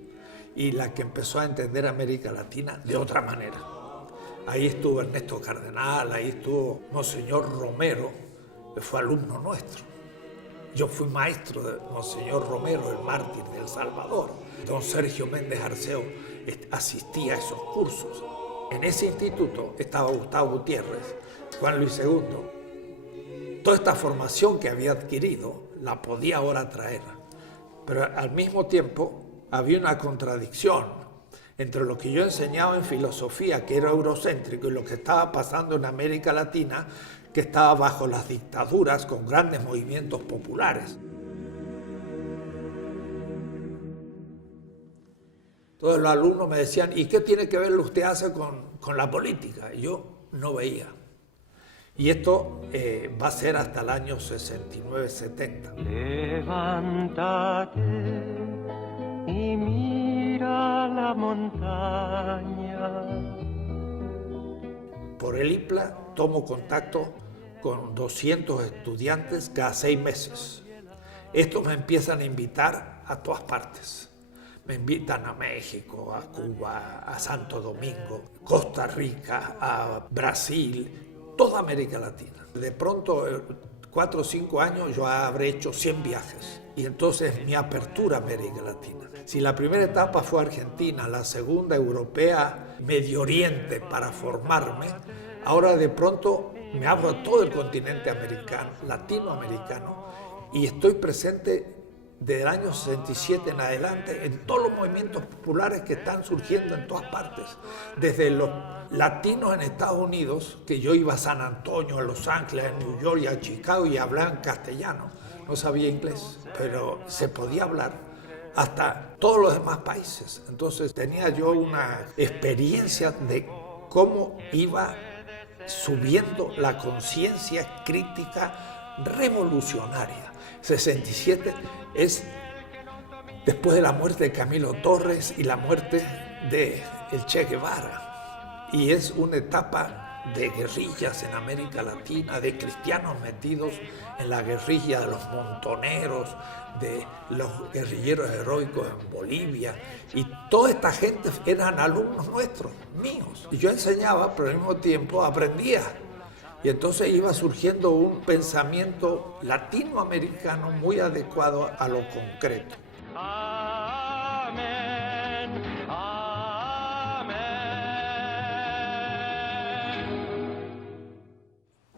y la que empezó a entender América Latina de otra manera. Ahí estuvo Ernesto Cardenal, ahí estuvo Monseñor Romero, que fue alumno nuestro. Yo fui maestro de Monseñor Romero, el mártir de El Salvador. Don Sergio Méndez Arceo asistía a esos cursos. En ese instituto estaba Gustavo Gutiérrez, Juan Luis II. Toda esta formación que había adquirido la podía ahora traer, pero al mismo tiempo había una contradicción entre lo que yo enseñaba en filosofía, que era eurocéntrico, y lo que estaba pasando en América Latina, que estaba bajo las dictaduras con grandes movimientos populares. Todos los alumnos me decían, ¿y qué tiene que ver lo que usted hace con la política? Y yo no veía. Y esto va a ser hasta el año 69-70. Levántate y mira la montaña. Por el IPLA tomo contacto con 200 estudiantes cada 6 meses. Estos me empiezan a invitar a todas partes. Me invitan a México, a Cuba, a Santo Domingo, Costa Rica, a Brasil, toda América Latina. De pronto, 4 o 5 años, yo habré hecho 100 viajes. Y entonces mi apertura a América Latina. Si la primera etapa fue Argentina, la segunda europea, Medio Oriente para formarme, ahora de pronto me abro a todo el continente americano, latinoamericano, y estoy presente desde el año 67 en adelante en todos los movimientos populares que están surgiendo en todas partes. Desde los latinos en Estados Unidos, que yo iba a San Antonio, a Los Ángeles, a New York y a Chicago y hablaban castellano. No sabía inglés, pero se podía hablar, hasta todos los demás países. Entonces tenía yo una experiencia de cómo iba subiendo la conciencia crítica revolucionaria. 67 es después de la muerte de Camilo Torres y la muerte de el Che Guevara. Y es una etapa de guerrillas en América Latina, de cristianos metidos en la guerrilla de los montoneros, de los guerrilleros heroicos en Bolivia, y toda esta gente eran alumnos nuestros, míos. Y yo enseñaba, pero al mismo tiempo aprendía. Y entonces iba surgiendo un pensamiento latinoamericano muy adecuado a lo concreto. Amén, amén.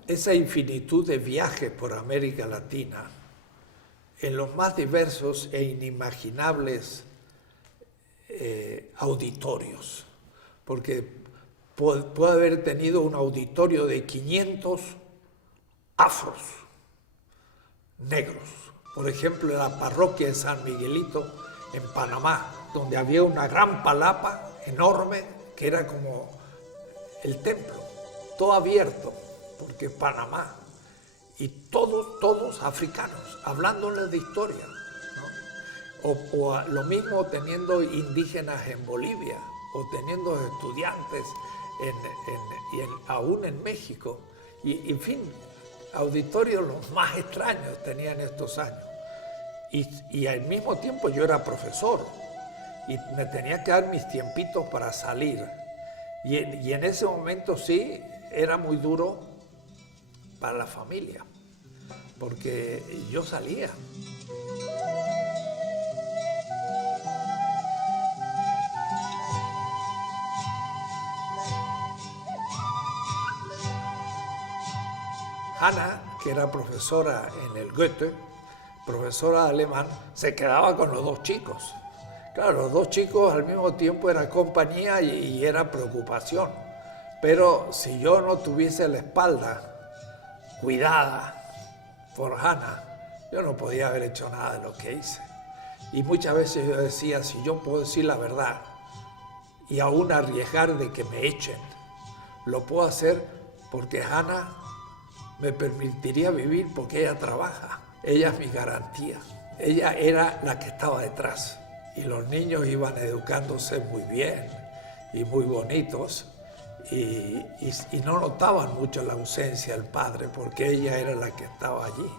Esa infinitud de viajes por América Latina, en los más diversos e inimaginables auditorios, porque puede haber tenido un auditorio de 500 afros, negros. Por ejemplo, en la parroquia de San Miguelito, en Panamá, donde había una gran palapa enorme, que era como el templo, todo abierto, porque es Panamá. Y todos africanos, hablándoles de historia, ¿no? O lo mismo teniendo indígenas en Bolivia, o teniendo estudiantes aún en México. Y en fin, auditorios los más extraños tenían estos años. Y al mismo tiempo yo era profesor, y me tenía que dar mis tiempitos para salir. Y en ese momento sí, era muy duro para la familia, porque yo salía. Hanna, que era profesora en el Goethe, profesora de alemán, se quedaba con los dos chicos. Claro, los dos chicos al mismo tiempo era compañía y era preocupación. Pero si yo no tuviese la espalda cuidada por Hanna, yo no podía haber hecho nada de lo que hice. Y muchas veces yo decía, si yo puedo decir la verdad y aún arriesgar de que me echen, lo puedo hacer porque Hanna me permitiría vivir, porque ella trabaja. Ella es mi garantía. Ella era la que estaba detrás. Y los niños iban educándose muy bien y muy bonitos. Y no notaban mucho la ausencia del padre, porque ella era la que estaba allí.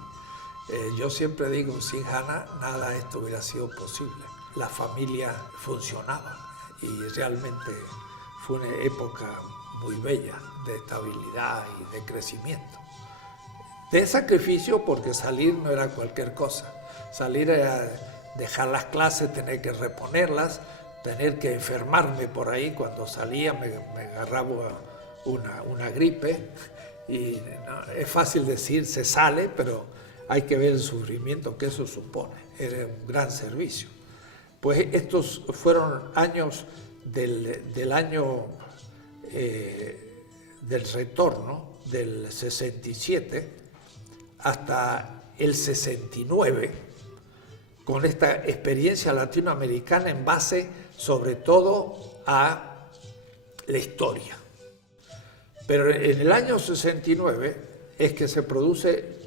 Yo siempre digo, sin Hanna nada de esto hubiera sido posible. La familia funcionaba y realmente fue una época muy bella de estabilidad y de crecimiento. De sacrificio, porque salir no era cualquier cosa. Salir era dejar las clases, tener que reponerlas, tener que enfermarme por ahí. Cuando salía me agarraba una gripe. Y no, es fácil decir, se sale, pero hay que ver el sufrimiento que eso supone. Era un gran servicio. Pues estos fueron años del año del retorno, del 67, hasta el 69, con esta experiencia latinoamericana en base sobre todo a la historia. Pero en el año 69 es que se produce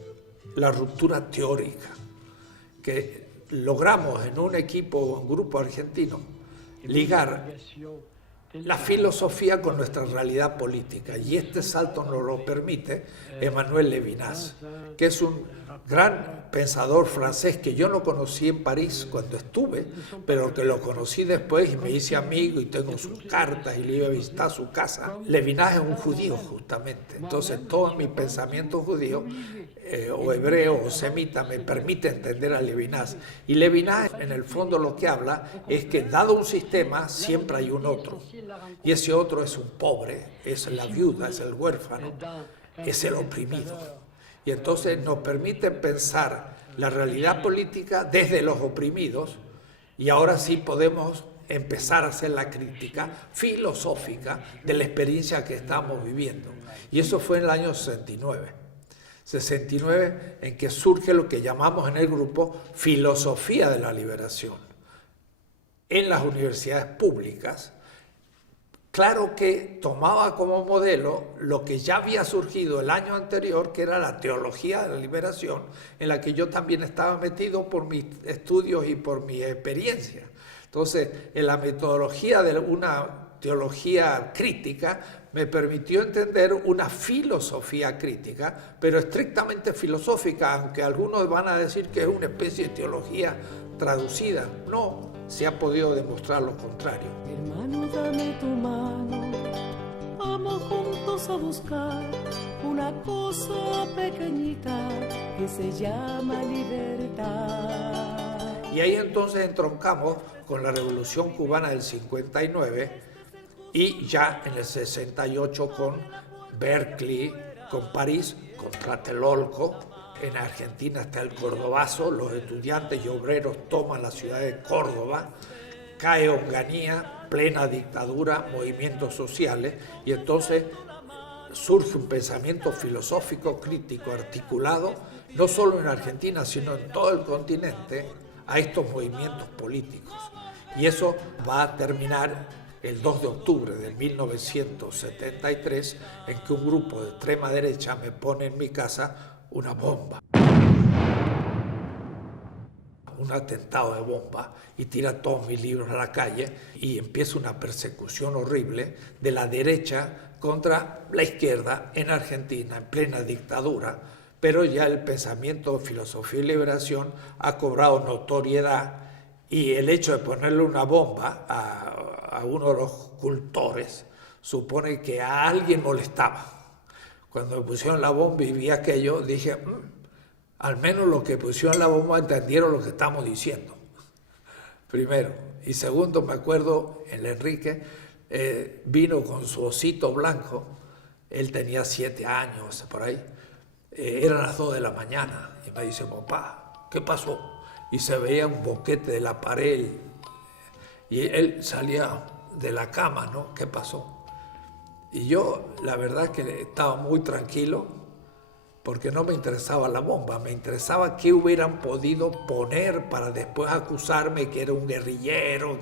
la ruptura teórica, que logramos en un grupo argentino, ligar la filosofía con nuestra realidad política, y este salto nos lo permite Emmanuel Levinas, que es un gran pensador francés que yo no conocí en París cuando estuve, pero que lo conocí después y me hice amigo y tengo sus cartas y le iba a visitar su casa. Levinas es un judío justamente, entonces todo mi pensamiento judío o hebreo o semita me permite entender a Levinas. Y Levinas en el fondo lo que habla es que dado un sistema siempre hay un otro, y ese otro es un pobre, es la viuda, es el huérfano, es el oprimido. Y entonces nos permite pensar la realidad política desde los oprimidos, y ahora sí podemos empezar a hacer la crítica filosófica de la experiencia que estamos viviendo. Y eso fue en el año 69 en que surge lo que llamamos en el grupo filosofía de la liberación en las universidades públicas. Claro que tomaba como modelo lo que ya había surgido el año anterior, que era la teología de la liberación, en la que yo también estaba metido por mis estudios y por mi experiencia. Entonces, en la metodología de una teología crítica me permitió entender una filosofía crítica, pero estrictamente filosófica, aunque algunos van a decir que es una especie de teología traducida. No, se ha podido demostrar lo contrario. Hermano, dame tu mano, vamos juntos a buscar una cosa pequeñita que se llama libertad. Y ahí entonces entroncamos con la Revolución Cubana del 59 y ya en el 68 con Berkeley, con París, con Tlatelolco. En Argentina está el Cordobazo, los estudiantes y obreros toman la ciudad de Córdoba, cae Onganía, plena dictadura, movimientos sociales, y entonces surge un pensamiento filosófico, crítico, articulado, no solo en Argentina, sino en todo el continente, a estos movimientos políticos. Y eso va a terminar el 2 de octubre de 1973, en que un grupo de extrema derecha me pone en mi casa una bomba, un atentado de bomba, y tira todos mis libros a la calle, y empieza una persecución horrible de la derecha contra la izquierda en Argentina, en plena dictadura. Pero ya el pensamiento de filosofía y liberación ha cobrado notoriedad, y el hecho de ponerle una bomba a uno de los cultores supone que a alguien molestaba. Cuando me pusieron la bomba y vi aquello, dije, al menos los que pusieron la bomba entendieron lo que estamos diciendo. Primero. Y segundo, me acuerdo, el Enrique vino con su osito blanco, él tenía 7 años, por ahí, eran las 2 de la mañana, y me dice, papá, ¿qué pasó? Y se veía un boquete de la pared, y él salía de la cama, ¿no? ¿Qué pasó? Y yo, la verdad es que estaba muy tranquilo, porque no me interesaba la bomba, me interesaba qué hubieran podido poner para después acusarme que era un guerrillero,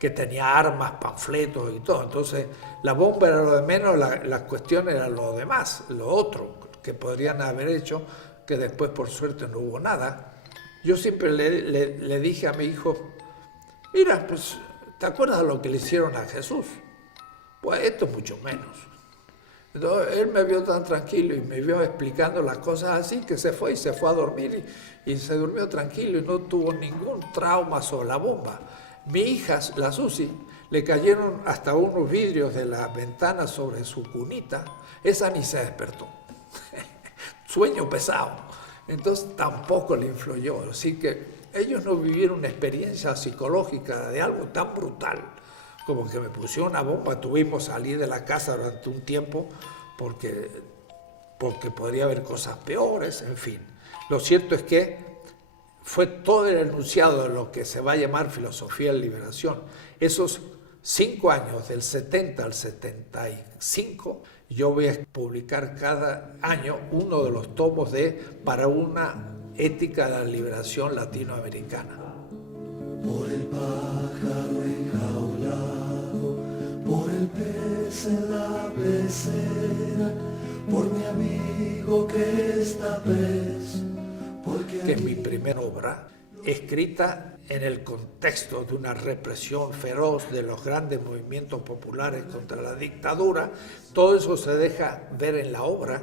que tenía armas, panfletos y todo. Entonces, la bomba era lo de menos, la cuestión era lo demás, lo otro que podrían haber hecho, que después por suerte no hubo nada. Yo siempre le dije a mi hijo, mira, pues, ¿te acuerdas de lo que le hicieron a Jesús? Pues esto mucho menos. Entonces, él me vio tan tranquilo y me vio explicando las cosas así, que se fue a dormir y se durmió tranquilo y no tuvo ningún trauma sobre la bomba. Mi hija, la Susi, le cayeron hasta unos vidrios de la ventana sobre su cunita, esa ni se despertó. Sueño pesado. Entonces tampoco le influyó. Así que ellos no vivieron una experiencia psicológica de algo tan brutal como que me pusieron una bomba. Tuvimos que salir de la casa durante un tiempo porque podría haber cosas peores, en fin. Lo cierto es que fue todo el enunciado de lo que se va a llamar filosofía de liberación. Esos 5 años, del 70 al 75, yo voy a publicar cada año uno de los tomos para una ética de la liberación latinoamericana. Por el pájaro enjaulado, por el pez en la pecera, por mi amigo que está preso. Que es mi primera obra, escrita en el contexto de una represión feroz de los grandes movimientos populares contra la dictadura. Todo eso se deja ver en la obra,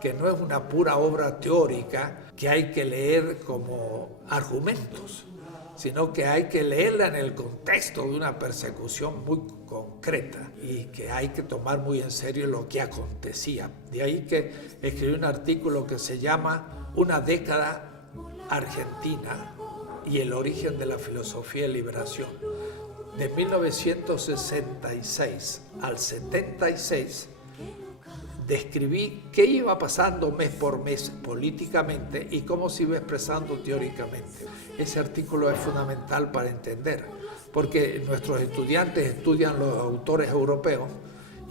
que no es una pura obra teórica que hay que leer como argumentos, sino que hay que leerla en el contexto de una persecución muy concreta y que hay que tomar muy en serio lo que acontecía. De ahí que escribí un artículo que se llama Una década argentina y el origen de la filosofía de liberación. De 1966 al 76 describí qué iba pasando mes por mes políticamente y cómo se iba expresando teóricamente. Ese artículo es fundamental para entender, porque nuestros estudiantes estudian los autores europeos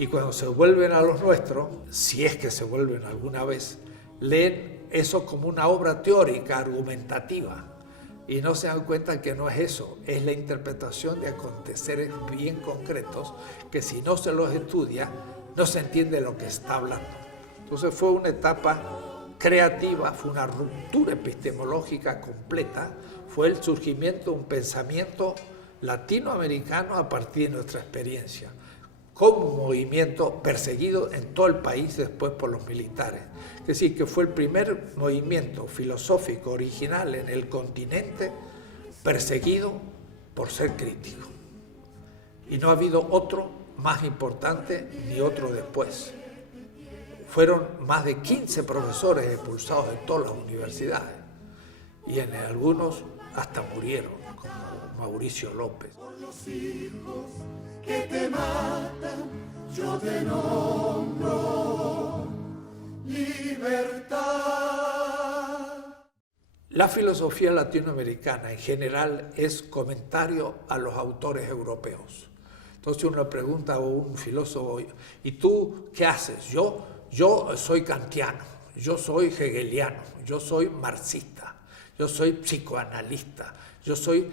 y cuando se vuelven a los nuestros, si es que se vuelven alguna vez, leen eso como una obra teórica, argumentativa, y no se dan cuenta que no es eso, es la interpretación de aconteceres bien concretos que si no se los estudia, no se entiende lo que está hablando. Entonces fue una etapa creativa, fue una ruptura epistemológica completa, fue el surgimiento de un pensamiento latinoamericano a partir de nuestra experiencia, como movimiento perseguido en todo el país después por los militares. Es decir, que fue el primer movimiento filosófico original en el continente perseguido por ser crítico. Y no ha habido otro más importante ni otro después. Fueron más de 15 profesores expulsados de todas las universidades y en algunos hasta murieron, como Mauricio López. Por los hijos que te matan, yo te nombro libertad. La filosofía latinoamericana en general es comentario a los autores europeos. Entonces uno pregunta a un filósofo, ¿y tú qué haces? Yo soy kantiano, yo soy hegeliano, yo soy marxista, yo soy psicoanalista, yo soy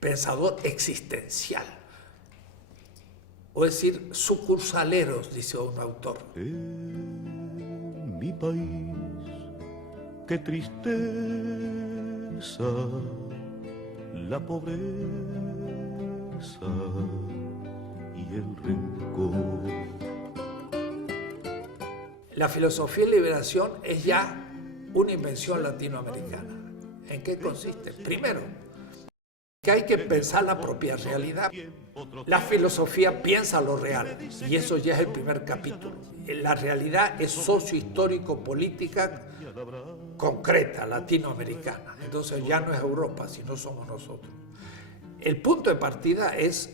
pensador existencial. O decir, sucursaleros, dice un autor. En mi país, qué tristeza, la pobreza y el rencor. La filosofía de liberación es ya una invención latinoamericana. ¿En qué consiste? Primero, que hay que pensar la propia realidad. La filosofía piensa lo real, y eso ya es el primer capítulo. La realidad es sociohistórico-política concreta, latinoamericana. Entonces ya no es Europa, sino somos nosotros. El punto de partida es,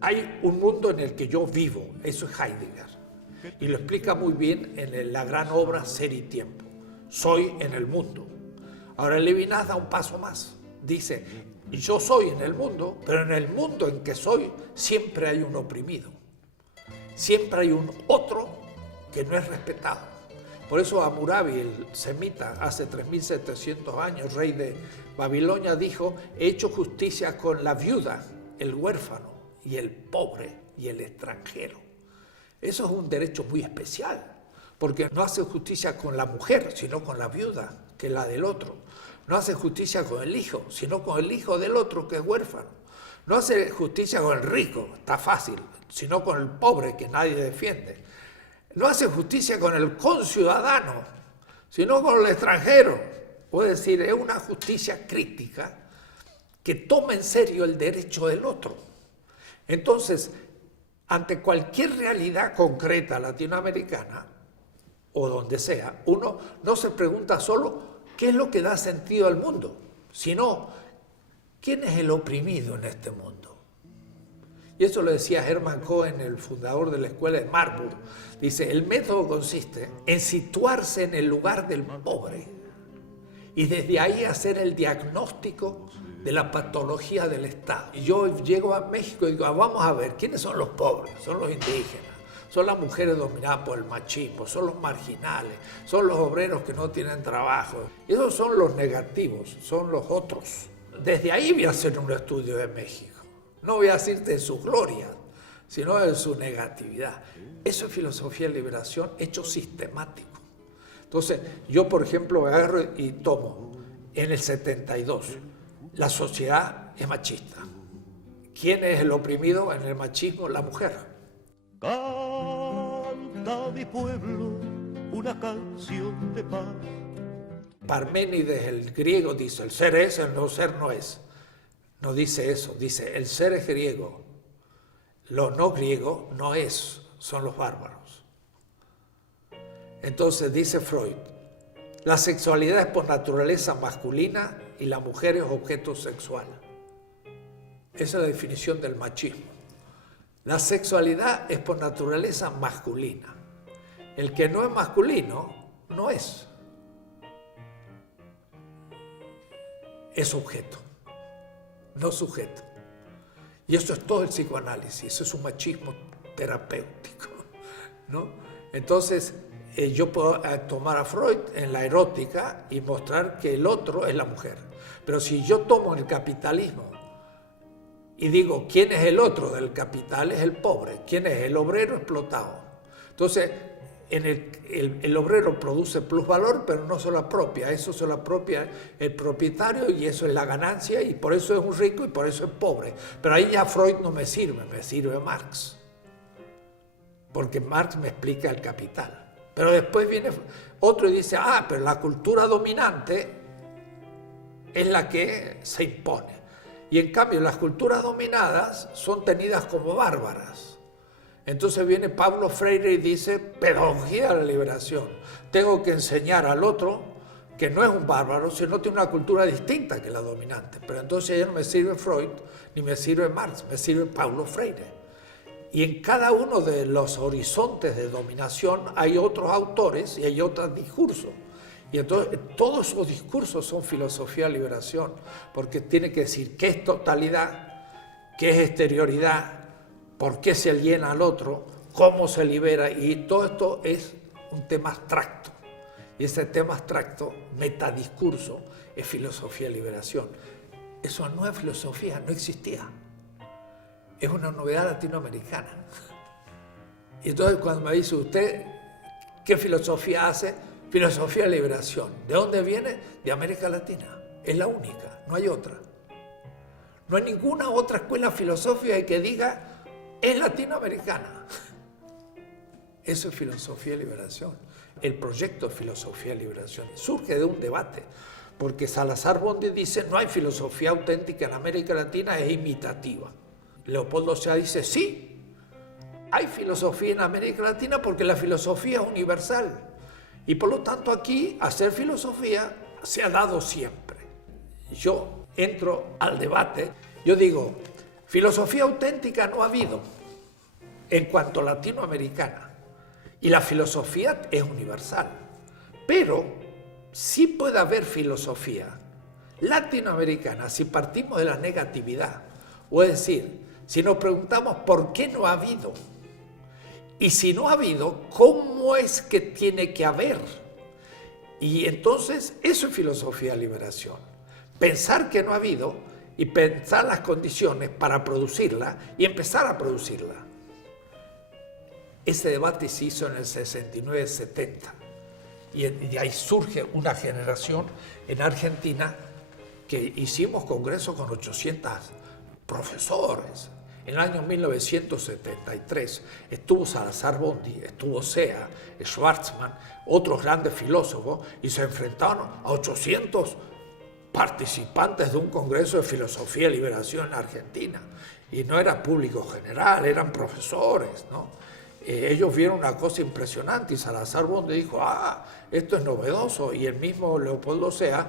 hay un mundo en el que yo vivo, eso es Heidegger, y lo explica muy bien en la gran obra Ser y Tiempo. Soy en el mundo. Ahora Levinas da un paso más. Dice, yo soy en el mundo, pero en el mundo en que soy siempre hay un oprimido. Siempre hay un otro que no es respetado. Por eso Hammurabi, el semita, hace 3700 años, rey de Babilonia, dijo, he hecho justicia con la viuda, el huérfano y el pobre y el extranjero. Eso es un derecho muy especial, porque no hace justicia con la mujer, sino con la viuda, que es la del otro. No hace justicia con el hijo, sino con el hijo del otro, que es huérfano. No hace justicia con el rico, está fácil, sino con el pobre, que nadie defiende. No hace justicia con el conciudadano, sino con el extranjero. Puede decir, es una justicia crítica que toma en serio el derecho del otro. Entonces, ante cualquier realidad concreta latinoamericana, o donde sea, uno no se pregunta solo qué es lo que da sentido al mundo, sino quién es el oprimido en este mundo. Y eso lo decía Hermann Cohen, el fundador de la escuela de Marburg. Dice, el método consiste en situarse en el lugar del pobre y desde ahí hacer el diagnóstico de la patología del Estado. Y yo llego a México y digo, vamos a ver, ¿quiénes son los pobres? Son los indígenas, son las mujeres dominadas por el machismo, son los marginales, son los obreros que no tienen trabajo. Y esos son los negativos, son los otros. Desde ahí voy a hacer un estudio de México. No voy a decirte de su gloria, sino de su negatividad. Eso es filosofía de liberación hecho sistemático. Entonces, yo, por ejemplo, agarro y tomo en el 72. La sociedad es machista. ¿Quién es el oprimido en el machismo? La mujer. Canta mi pueblo una canción de paz. Parménides, el griego, dice, el ser es, el no ser no es. No dice eso, dice, el ser es griego. Lo no griego no es, son los bárbaros. Entonces dice Freud, la sexualidad es por naturaleza masculina y la mujer es objeto sexual. Esa es la definición del machismo. La sexualidad es por naturaleza masculina. El que no es masculino, no es. Es objeto, no sujeto. Y eso es todo el psicoanálisis, eso es un machismo terapéutico, ¿no? Entonces, yo puedo tomar a Freud en la erótica y mostrar que el otro es la mujer. Pero si yo tomo el capitalismo y digo, ¿quién es el otro del capital? Es el pobre. ¿Quién es? El obrero explotado. Entonces, el obrero produce plusvalor, pero no se lo apropia. Eso se lo apropia el propietario y eso es la ganancia y por eso es un rico y por eso es pobre. Pero ahí ya Freud no me sirve Marx. porque Marx me explica el Capital. Pero después viene otro y dice, pero la cultura dominante es la que se impone. Y en cambio las culturas dominadas son tenidas como bárbaras. Entonces viene Paulo Freire y dice, pedagogía de la liberación. Tengo que enseñar al otro que no es un bárbaro, sino tiene una cultura distinta que la dominante. Pero entonces ya no me sirve Freud, ni me sirve Marx, me sirve Paulo Freire. Y en cada uno de los horizontes de dominación hay otros autores y hay otros discursos. Y entonces todos esos discursos son filosofía de liberación, porque tiene que decir qué es totalidad, qué es exterioridad, por qué se aliena al otro, cómo se libera, y todo esto es un tema abstracto. Y ese tema abstracto, metadiscurso, es filosofía de liberación. Eso no es filosofía, no existía. Es una novedad latinoamericana. Y entonces cuando me dice usted, ¿qué filosofía hace? Filosofía de liberación. ¿De dónde viene? De América Latina. Es la única, no hay otra. No hay ninguna otra escuela filosófica que diga, es latinoamericana. Eso es filosofía de liberación. El proyecto de filosofía de liberación surge de un debate, porque Salazar Bondi dice, no hay filosofía auténtica en América Latina, es imitativa. Leopoldo Sea dice, sí, hay filosofía en América Latina porque la filosofía es universal. Y por lo tanto aquí hacer filosofía se ha dado siempre. Yo entro al debate, yo digo, filosofía auténtica no ha habido en cuanto a latinoamericana. Y la filosofía es universal. Pero sí puede haber filosofía latinoamericana si partimos de la negatividad. O es decir, si nos preguntamos por qué no ha habido, y si no ha habido, ¿cómo es que tiene que haber? Y entonces eso es filosofía de liberación. Pensar que no ha habido y pensar las condiciones para producirla y empezar a producirla. Ese debate se hizo en el 69-70 y de ahí surge una generación en Argentina que hicimos congresos con 800 profesores. En el año 1973 estuvo Salazar Bondi, estuvo Sea, Schwarzman, otros grandes filósofos, y se enfrentaron a 800 participantes de un congreso de filosofía y liberación en Argentina. Y no era público general, eran profesores, ¿no? Ellos vieron una cosa impresionante y Salazar Bondi dijo, esto es novedoso, y el mismo Leopoldo Sea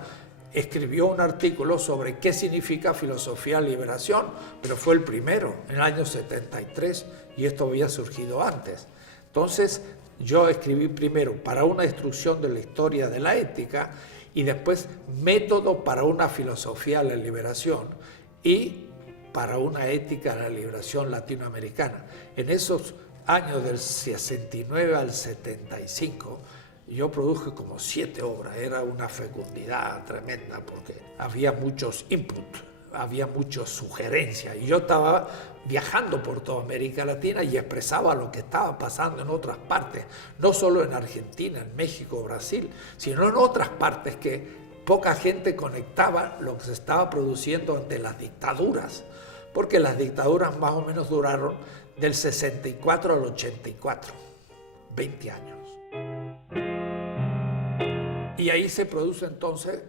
escribió un artículo sobre qué significa filosofía de liberación, pero fue el primero, en el año 73, y esto había surgido antes. Entonces, yo escribí primero para una instrucción de la historia de la ética, y después método para una filosofía de la liberación, y para una ética de la liberación latinoamericana. En esos años del 69 al 75, yo produje como 7 obras, era una fecundidad tremenda porque había muchos inputs, había muchas sugerencias, y yo estaba viajando por toda América Latina y expresaba lo que estaba pasando en otras partes, no solo en Argentina, en México, Brasil, sino en otras partes que poca gente conectaba lo que se estaba produciendo ante las dictaduras, porque las dictaduras más o menos duraron del 64 al 84, 20 años. Y ahí se produce entonces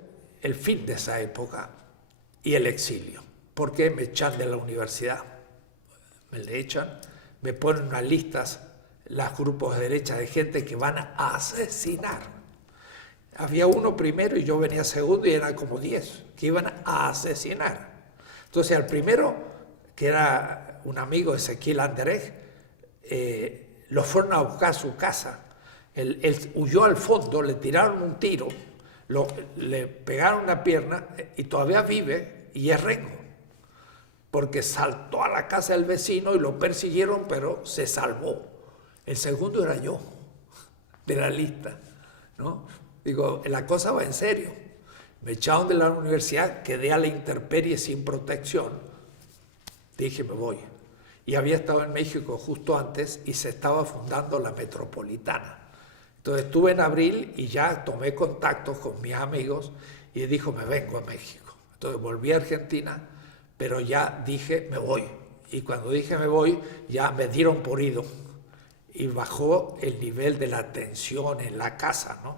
el fin de esa época y el exilio. ¿Por qué me echan de la universidad? Me le echan, me ponen unas listas, los grupos de derecha de gente que van a asesinar. Había uno primero y yo venía segundo y eran como 10 que iban a asesinar. Entonces al primero, que era un amigo, Ezequiel Anderej, lo fueron a buscar a su casa. Él huyó al fondo, le tiraron un tiro, le pegaron una pierna y todavía vive y es rengo, porque saltó a la casa del vecino y lo persiguieron, pero se salvó. El segundo era yo, de la lista, ¿no? Digo, la cosa va en serio. Me echaron de la universidad, quedé a la intemperie sin protección. Dije, me voy. Y había estado en México justo antes y se estaba fundando la Metropolitana. Entonces estuve en abril y ya tomé contacto con mis amigos y dijo, me vengo a México. Entonces volví a Argentina, pero ya dije, me voy. Y cuando dije me voy, ya me dieron por ido. y bajó el nivel de la tensión en la casa, ¿no?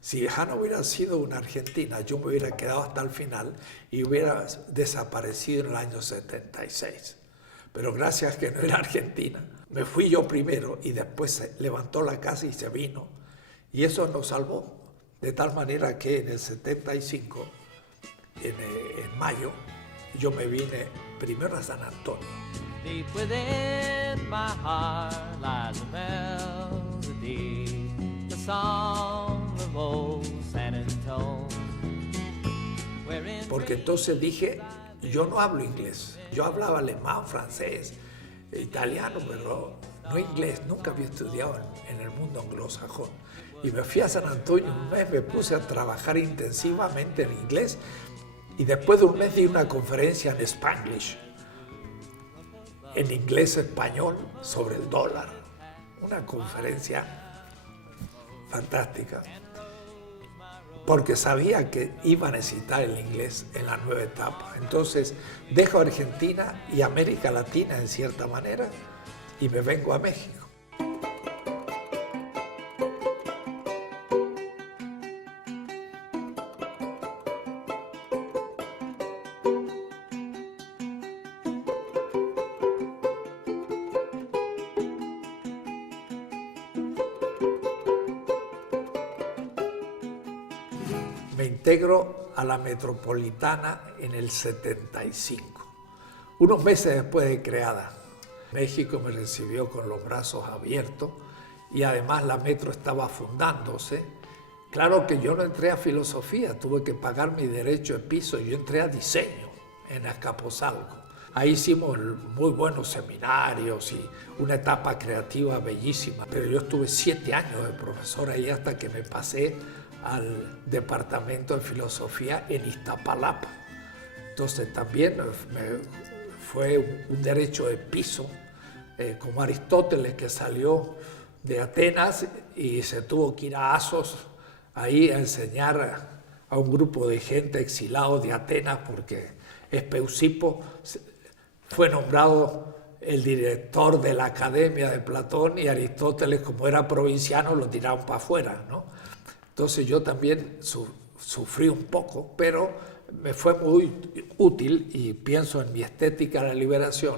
Si Hanna hubiera sido una argentina, yo me hubiera quedado hasta el final y hubiera desaparecido en el año 76. Pero gracias que no era argentina, me fui yo primero y después se levantó la casa y se vino. Y eso nos salvó, de tal manera que en el 75, en mayo, yo me vine primero a San Antonio. Deep within my heart lies a melody, the song of old San Antonio. Porque entonces dije, yo no hablo inglés, yo hablaba alemán, francés, italiano, pero no inglés, nunca había estudiado en el mundo anglosajón. Y me fui a San Antonio un mes, me puse a trabajar intensivamente en inglés y después de un mes di una conferencia en Spanglish, en inglés español, sobre el dólar. Una conferencia fantástica, porque sabía que iba a necesitar el inglés en la nueva etapa. Entonces dejo Argentina y América Latina en cierta manera y me vengo a México. Me integro a la Metropolitana en el 75, unos meses después de creada. México me recibió con los brazos abiertos y además la Metro estaba fundándose. Claro que yo no entré a filosofía, tuve que pagar mi derecho de piso, yo entré a diseño en Azcapotzalco. Ahí hicimos muy buenos seminarios y una etapa creativa bellísima, pero yo estuve 7 años de profesor ahí hasta que me pasé al departamento de filosofía en Iztapalapa. Entonces también fue un derecho de piso, como Aristóteles, que salió de Atenas y se tuvo que ir a Asos ahí a enseñar a un grupo de gente exilado de Atenas porque Espeusipo fue nombrado el director de la Academia de Platón y Aristóteles, como era provinciano, lo tiraron para afuera, ¿no? Entonces yo también sufrí un poco, pero me fue muy útil y pienso en mi estética de la liberación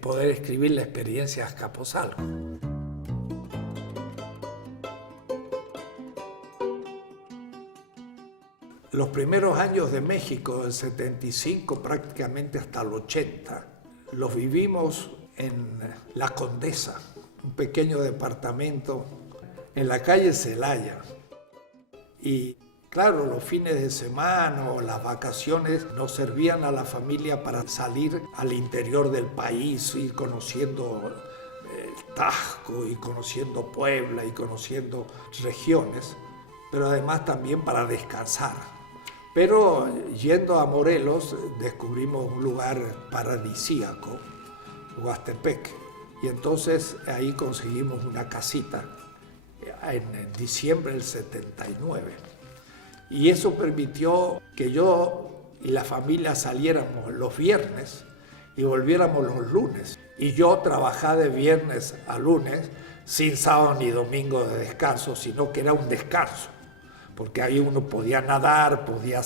poder escribir la experiencia de Azcapotzalco. Los primeros años de México, del 75 prácticamente hasta el 80, los vivimos en La Condesa, un pequeño departamento en la calle Celaya. Y claro, los fines de semana o las vacaciones nos servían a la familia para salir al interior del país, ir conociendo Taxco y conociendo Puebla y conociendo regiones, pero además también para descansar. Pero yendo a Morelos descubrimos un lugar paradisíaco, Huastepec, y entonces ahí conseguimos una casita en diciembre del 79. Y eso permitió que yo y la familia saliéramos los viernes y volviéramos los lunes. Y yo trabajaba de viernes a lunes, sin sábado ni domingo de descanso, sino que era un descanso, porque ahí uno podía nadar, podía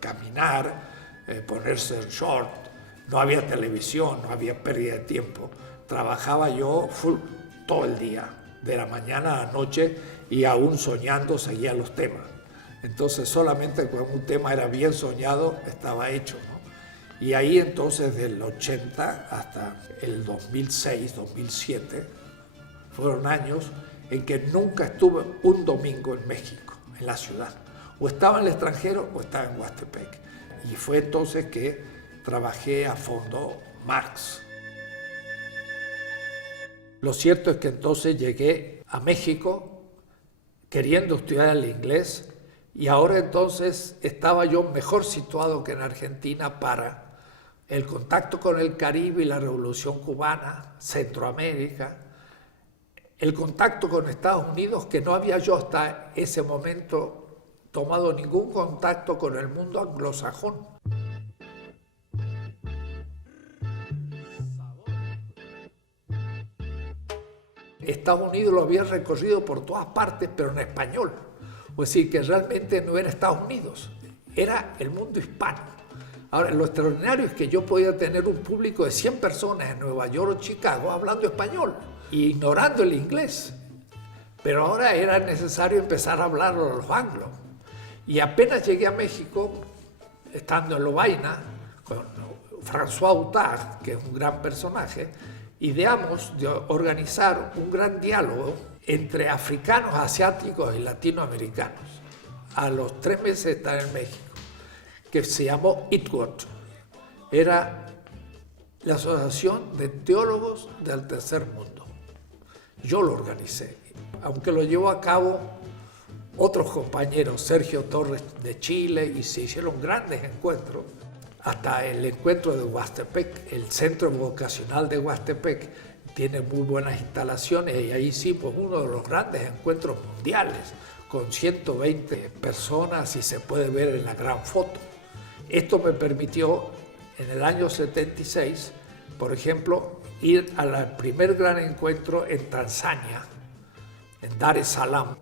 caminar, ponerse el short, no había televisión, no había pérdida de tiempo. Trabajaba yo full todo el día, de la mañana a la noche, y aún soñando seguía los temas. Entonces solamente cuando un tema era bien soñado estaba hecho, ¿no? Y ahí entonces del 80 hasta el 2006, 2007, fueron años en que nunca estuve un domingo en México, en la ciudad. O estaba en el extranjero o estaba en Huastepec. Y fue entonces que trabajé a fondo Marx. Lo cierto es que entonces llegué a México queriendo estudiar el inglés y ahora entonces estaba yo mejor situado que en Argentina para el contacto con el Caribe y la Revolución Cubana, Centroamérica, el contacto con Estados Unidos, que no había yo hasta ese momento tomado ningún contacto con el mundo anglosajón. Estados Unidos lo había recorrido por todas partes, pero en español. Es decir, que realmente no era Estados Unidos, era el mundo hispano. Ahora, lo extraordinario es que yo podía tener un público de 100 personas en Nueva York o Chicago hablando español, ignorando el inglés. Pero ahora era necesario empezar a hablar a los anglos. Y apenas llegué a México, estando en Lovaina, con François Outard, que es un gran personaje, ideamos de organizar un gran diálogo entre africanos, asiáticos y latinoamericanos. A los 3 meses de estar en México, que se llamó ITWOT. Era la Asociación de Teólogos del Tercer Mundo. Yo lo organicé, aunque lo llevó a cabo otros compañeros, Sergio Torres de Chile, y se hicieron grandes encuentros, hasta el encuentro de Huastepec. El Centro Vocacional de Huastepec tiene muy buenas instalaciones y ahí hicimos uno de los grandes encuentros mundiales, con 120 personas y se puede ver en la gran foto. Esto me permitió en el año 76, por ejemplo, ir al primer gran encuentro en Tanzania, en Dar es Salaam.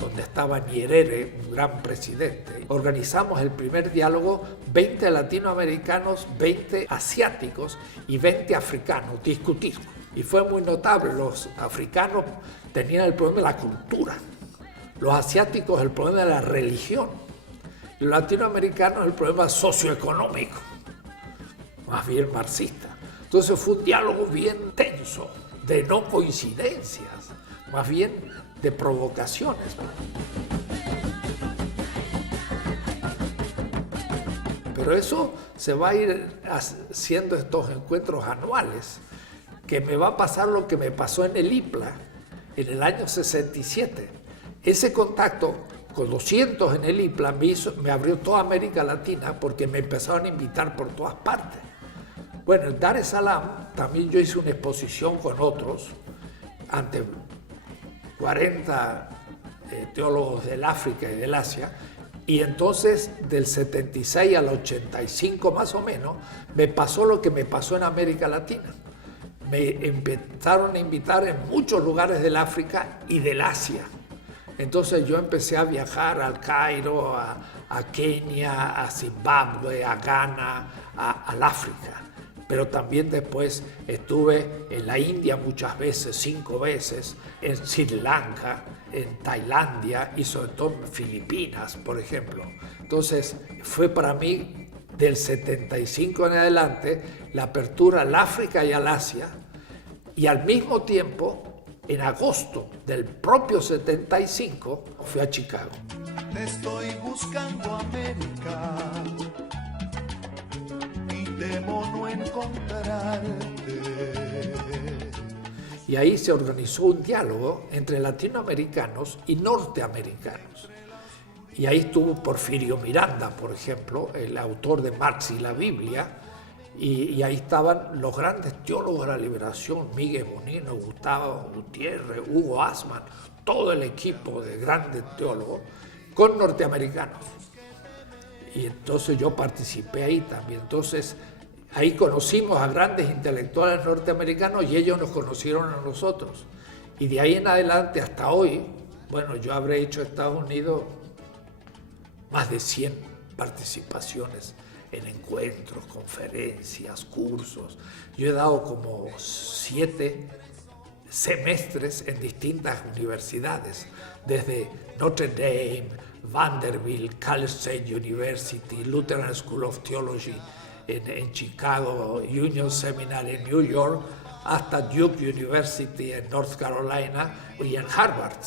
Donde estaba Nyerere, un gran presidente. Organizamos el primer diálogo, 20 latinoamericanos, 20 asiáticos y 20 africanos, discutir. Y fue muy notable, los africanos tenían el problema de la cultura, los asiáticos el problema de la religión, los latinoamericanos el problema socioeconómico, más bien marxista. Entonces fue un diálogo bien tenso, de no coincidencias, más bien de provocaciones. Pero eso se va a ir haciendo estos encuentros anuales, que me va a pasar lo que me pasó en el IPLA en el año 67. Ese contacto con 200 en el IPLA me abrió toda América Latina porque me empezaron a invitar por todas partes. Bueno, en Dar es Salaam también yo hice una exposición con otros ante 40 teólogos del África y del Asia, y entonces del 76 al 85 más o menos me pasó lo que me pasó en América Latina. Me empezaron a invitar en muchos lugares del África y del Asia. Entonces yo empecé a viajar al Cairo, a Kenia, a Zimbabue, a Ghana, al África. Pero también después estuve en la India muchas veces, 5 veces, en Sri Lanka, en Tailandia y sobre todo en Filipinas, por ejemplo. Entonces fue para mí, del 75 en adelante, la apertura al África y al Asia, y al mismo tiempo, en agosto del propio 75, fui a Chicago. Estoy buscando América y temo no encontrarte. Y ahí se organizó un diálogo entre latinoamericanos y norteamericanos. Y ahí estuvo Porfirio Miranda, por ejemplo, el autor de Marx y la Biblia, y ahí estaban los grandes teólogos de la liberación, Miguel Bonino, Gustavo Gutiérrez, Hugo Asman, todo el equipo de grandes teólogos, con norteamericanos. Y entonces yo participé ahí también. Entonces ahí conocimos a grandes intelectuales norteamericanos y ellos nos conocieron a nosotros. Y de ahí en adelante hasta hoy, bueno, yo habré hecho en Estados Unidos más de 100 participaciones en encuentros, conferencias, cursos. Yo he dado como 7 semestres en distintas universidades, desde Notre Dame, Vanderbilt, Cal State University, Lutheran School of Theology en Chicago, Union Seminary en New York, hasta Duke University en North Carolina y en Harvard.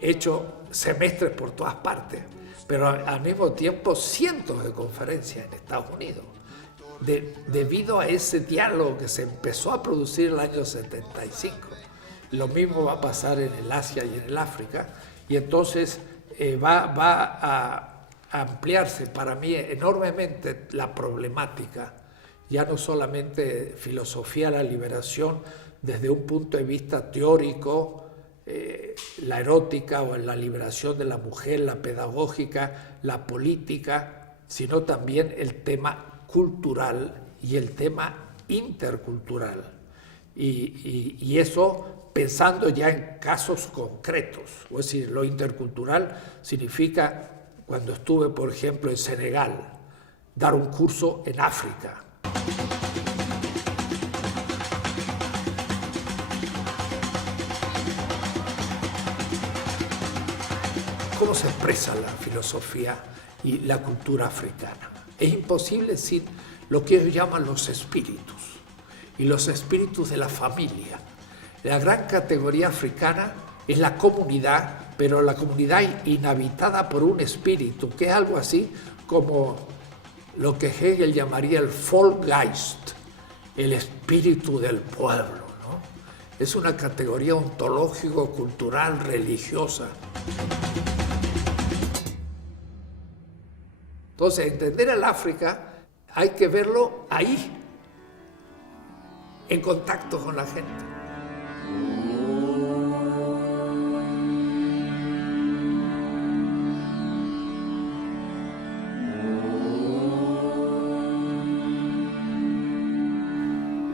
He hecho semestres por todas partes, pero al mismo tiempo cientos de conferencias en Estados Unidos, debido a ese diálogo que se empezó a producir en el año 75. Lo mismo va a pasar en el Asia y en el África, y entonces va a ampliarse para mí enormemente la problemática, ya no solamente filosofía de la liberación desde un punto de vista teórico, la erótica o en la liberación de la mujer, la pedagógica, la política, sino también el tema cultural y el tema intercultural. Y eso pensando ya en casos concretos. Es decir, lo intercultural significa, cuando estuve, por ejemplo, en Senegal, dar un curso en África. ¿Cómo se expresa la filosofía y la cultura africana? Es imposible sin lo que ellos llaman los espíritus, y los espíritus de la familia. La gran categoría africana es la comunidad, pero la comunidad inhabitada por un espíritu, que es algo así como lo que Hegel llamaría el Volksgeist, el espíritu del pueblo, ¿no? Es una categoría ontológico, cultural, religiosa. Entonces, entender el África hay que verlo ahí, en contacto con la gente.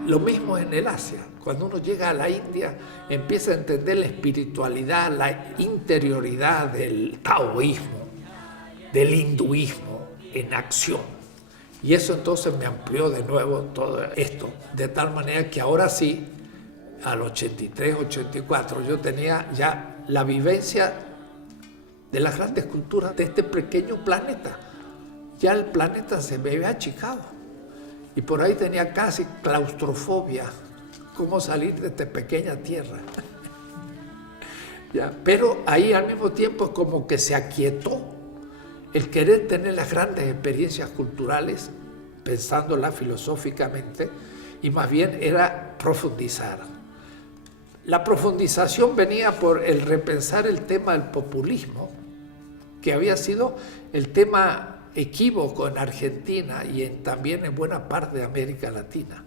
Lo mismo en el Asia. Cuando uno llega a la India, empieza a entender la espiritualidad, la interioridad del taoísmo, del hinduismo en acción. Y eso entonces me amplió de nuevo todo esto, de tal manera que ahora sí, al 83, 84, yo tenía ya la vivencia de las grandes culturas de este pequeño planeta. Ya el planeta se me había achicado. Y por ahí tenía casi claustrofobia, cómo salir de esta pequeña tierra. Ya, pero ahí al mismo tiempo como que se aquietó el querer tener las grandes experiencias culturales, pensándolas filosóficamente, y más bien era profundizar. La profundización venía por el repensar el tema del populismo, que había sido el tema equívoco en Argentina y también en buena parte de América Latina.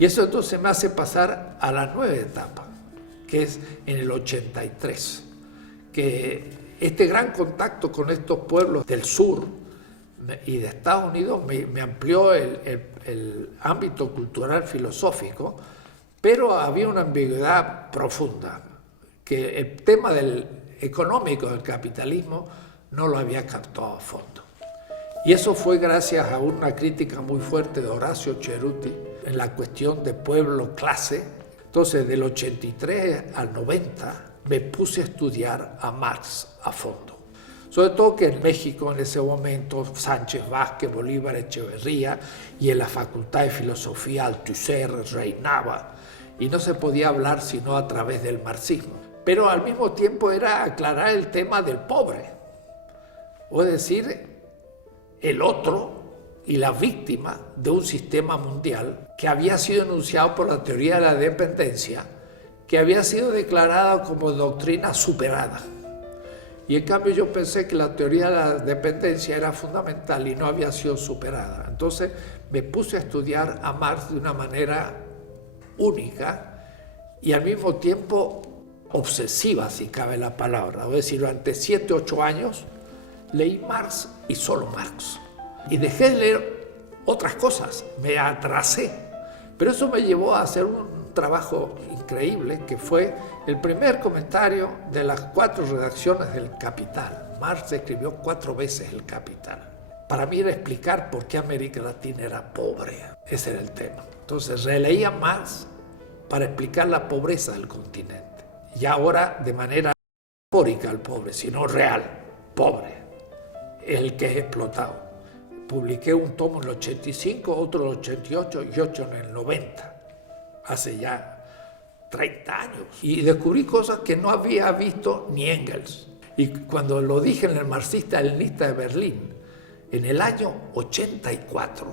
Y eso entonces me hace pasar a la nueva etapa, que es en el 83, que este gran contacto con estos pueblos del sur y de Estados Unidos me amplió el ámbito cultural filosófico, pero había una ambigüedad profunda, que el tema económico del capitalismo no lo había captado a fondo. Y eso fue gracias a una crítica muy fuerte de Horacio Ceruti en la cuestión de pueblo-clase. Entonces, del 83 al 90, me puse a estudiar a Marx a fondo. Sobre todo que en México en ese momento Sánchez Vázquez, Bolívar Echeverría, y en la Facultad de Filosofía Althusser reinaba, y no se podía hablar sino a través del marxismo. Pero al mismo tiempo era aclarar el tema del pobre, o es decir, el otro y la víctima de un sistema mundial que había sido enunciado por la teoría de la dependencia, que había sido declarada como doctrina superada. Y en cambio yo pensé que la teoría de la dependencia era fundamental y no había sido superada. Entonces me puse a estudiar a Marx de una manera única y al mismo tiempo obsesiva, si cabe la palabra. Es decir, durante 7, 8 años leí Marx y solo Marx. Y dejé de leer otras cosas, me atrasé. Pero eso me llevó a hacer un trabajo increíble, que fue el primer comentario de las 4 redacciones del Capital. Marx escribió 4 veces el Capital. Para mí era explicar por qué América Latina era pobre. Ese era el tema. Entonces releía Marx para explicar la pobreza del continente. Y ahora de manera metafórica el pobre, sino real, pobre, el que es explotado. Publiqué un tomo en el 85, otro en el 88 y 8 en el 90, hace ya 30 años. Y descubrí cosas que no había visto ni Engels. Y cuando lo dije en el marxista-leninista de Berlín, en el año 84,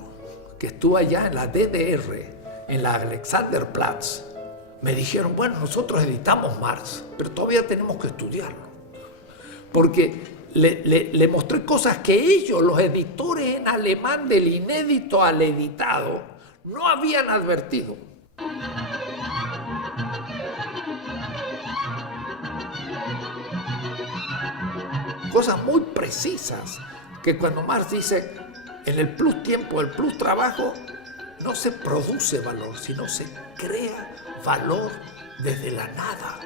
que estuve allá en la DDR, en la Alexanderplatz, me dijeron, bueno, nosotros editamos Marx, pero todavía tenemos que estudiarlo. Porque le mostré cosas que ellos, los editores en alemán del inédito al editado, no habían advertido. cosas muy precisas, que cuando Marx dice, en el plus tiempo, el plus trabajo, no se produce valor, sino se crea valor desde la nada.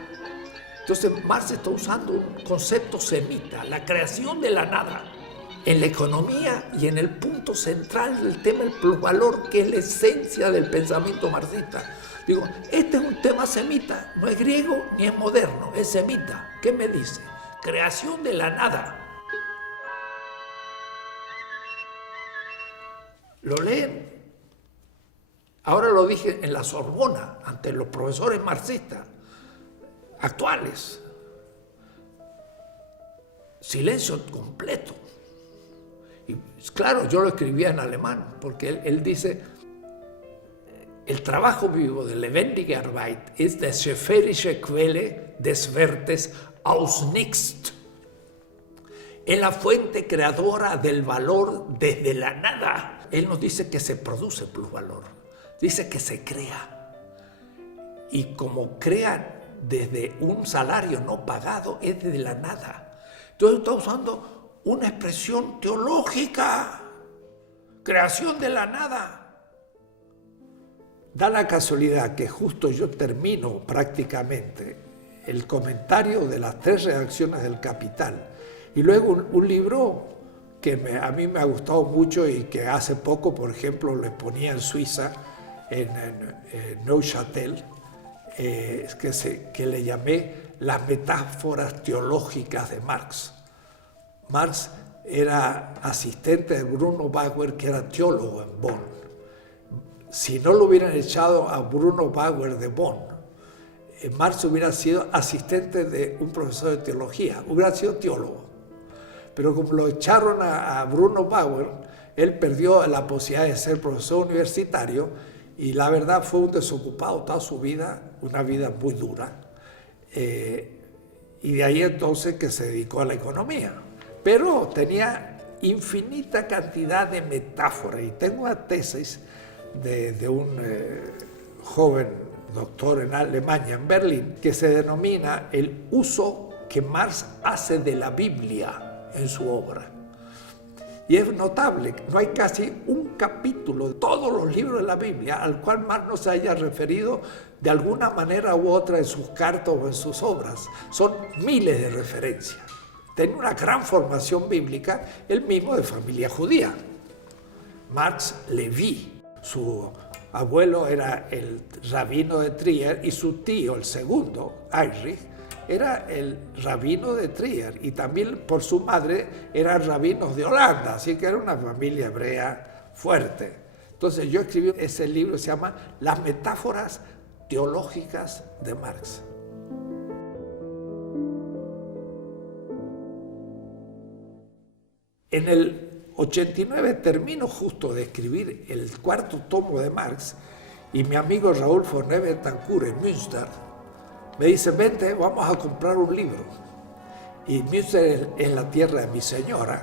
Entonces Marx está usando un concepto semita, la creación de la nada, en la economía y en el punto central del tema del plusvalor, que es la esencia del pensamiento marxista. Digo, este es un tema semita, no es griego ni es moderno, es semita. ¿Qué me dice? Creación de la nada. Lo leen. Ahora lo dije en la Sorbona, ante los profesores marxistas actuales. Silencio completo. Y claro, yo lo escribía en alemán, porque él dice, el trabajo vivo de lebendige Arbeit ist die schöpferische Quelle des Wertes aus nichts. Es la fuente creadora del valor desde la nada. Él nos dice que se produce plusvalor, dice que se crea. Y como crea desde un salario no pagado, es desde la nada. Entonces está usando una expresión teológica, creación de la nada. Da la casualidad que justo yo termino prácticamente el comentario de las 3 redacciones del Capital y luego un libro que a mí me ha gustado mucho y que hace poco, por ejemplo, lo exponía en Suiza, en Neuchâtel, que le llamé Las metáforas teológicas de Marx. Marx era asistente de Bruno Bauer, que era teólogo en Bonn. Si no lo hubieran echado a Bruno Bauer de Bonn, Marx hubiera sido asistente de un profesor de teología, hubiera sido teólogo. Pero como lo echaron a Bruno Bauer, él perdió la posibilidad de ser profesor universitario y la verdad fue un desocupado toda su vida, una vida muy dura. Y de ahí entonces que se dedicó a la economía. Pero tenía infinita cantidad de metáforas. Y tengo una tesis de un joven doctor en Alemania, en Berlín, que se denomina el uso que Marx hace de la Biblia en su obra. Y es notable, no hay casi un capítulo de todos los libros de la Biblia al cual Marx no se haya referido de alguna manera u otra en sus cartas o en sus obras. Son miles de referencias. Tenía una gran formación bíblica, él mismo de familia judía. Marx Leví, su abuelo era el rabino de Trier y su tío, el segundo, Heinrich, era el rabino de Trier y también por su madre eran rabinos de Holanda, así que era una familia hebrea fuerte. Entonces yo escribí ese libro que se llama Las metáforas teológicas de Marx. En el 89 termino justo de escribir el 4º tomo de Marx y mi amigo Raúl Forné Betancourt en Münster me dice, vente, vamos a comprar un libro. Y Münster es la tierra de mi señora,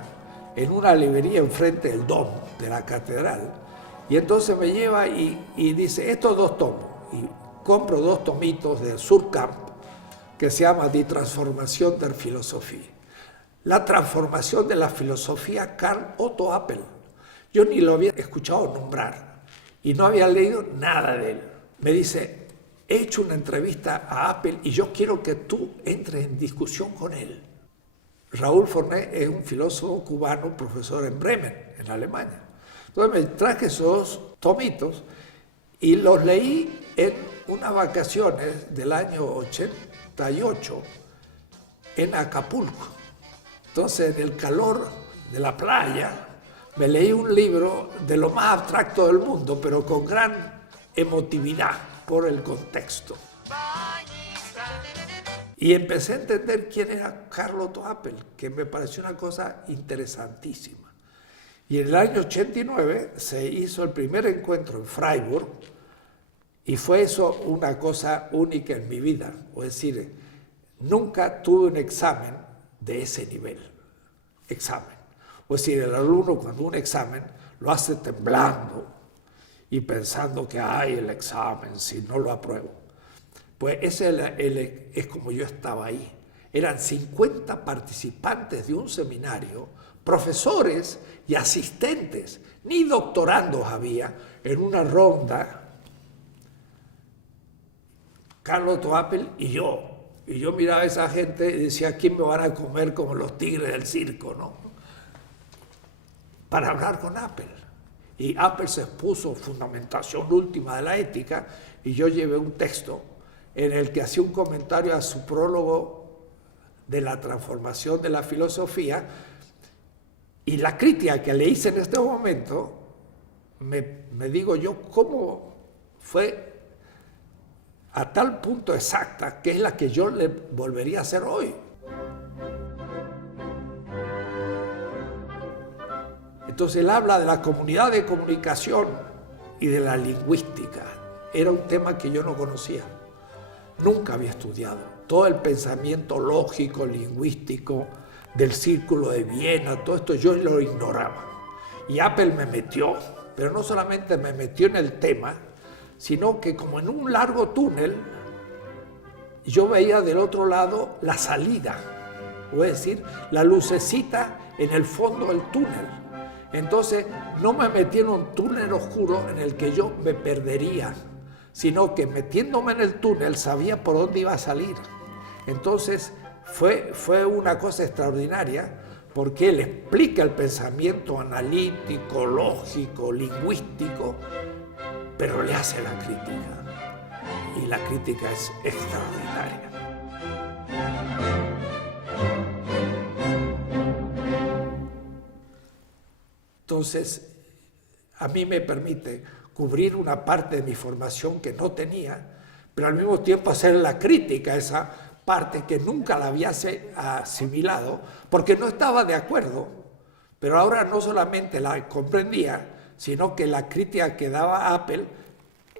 en una librería enfrente del Dom, de la catedral. Y entonces me lleva y dice, estos 2 tomos. Y compro 2 tomitos de Surkamp, que se llama Die Transformation der Philosophie. La transformación de la filosofía Carl Otto Appel. Yo ni lo había escuchado nombrar y no había leído nada de él. Me dice, he hecho una entrevista a Appel y yo quiero que tú entres en discusión con él. Raúl Forné es un filósofo cubano, profesor en Bremen, en Alemania. Entonces me traje esos 2 tomitos y los leí en unas vacaciones del año 88 en Acapulco. Entonces, en el calor de la playa, me leí un libro de lo más abstracto del mundo, pero con gran emotividad por el contexto. Y empecé a entender quién era Carl Otto Appel, que me pareció una cosa interesantísima. Y en el año 89 se hizo el primer encuentro en Freiburg, y fue eso una cosa única en mi vida. Es decir, nunca tuve un examen de ese nivel, examen. Es decir, el alumno cuando un examen lo hace temblando y pensando que hay el examen, si no lo apruebo. Pues ese es como yo estaba ahí, eran 50 participantes de un seminario, profesores y asistentes, ni doctorandos había, en una ronda, Carlotto Appel y yo. Y yo miraba a esa gente y decía, ¿a quién me van a comer como los tigres del circo, no? Para hablar con Appel. Y Appel se expuso fundamentación última de la ética, y yo llevé un texto en el que hacía un comentario a su prólogo de la transformación de la filosofía, y la crítica que le hice en este momento, me digo yo, ¿cómo fue a tal punto exacta que es la que yo le volvería a hacer hoy? Entonces él habla de la comunidad de comunicación y de la lingüística. Era un tema que yo no conocía, nunca había estudiado. Todo el pensamiento lógico, lingüístico, del Círculo de Viena, todo esto yo lo ignoraba. Y Appel me metió, pero no solamente me metió en el tema, sino que como en un largo túnel, yo veía del otro lado la salida, es decir, la lucecita en el fondo del túnel. Entonces no me metí en un túnel oscuro en el que yo me perdería, sino que metiéndome en el túnel sabía por dónde iba a salir. Entonces fue una cosa extraordinaria, porque él explica el pensamiento analítico, lógico, lingüístico, pero le hace la crítica, y la crítica es extraordinaria. Entonces, a mí me permite cubrir una parte de mi formación que no tenía, pero al mismo tiempo hacer la crítica a esa parte que nunca la había asimilado, porque no estaba de acuerdo, pero ahora no solamente la comprendía, sino que la crítica que daba Appel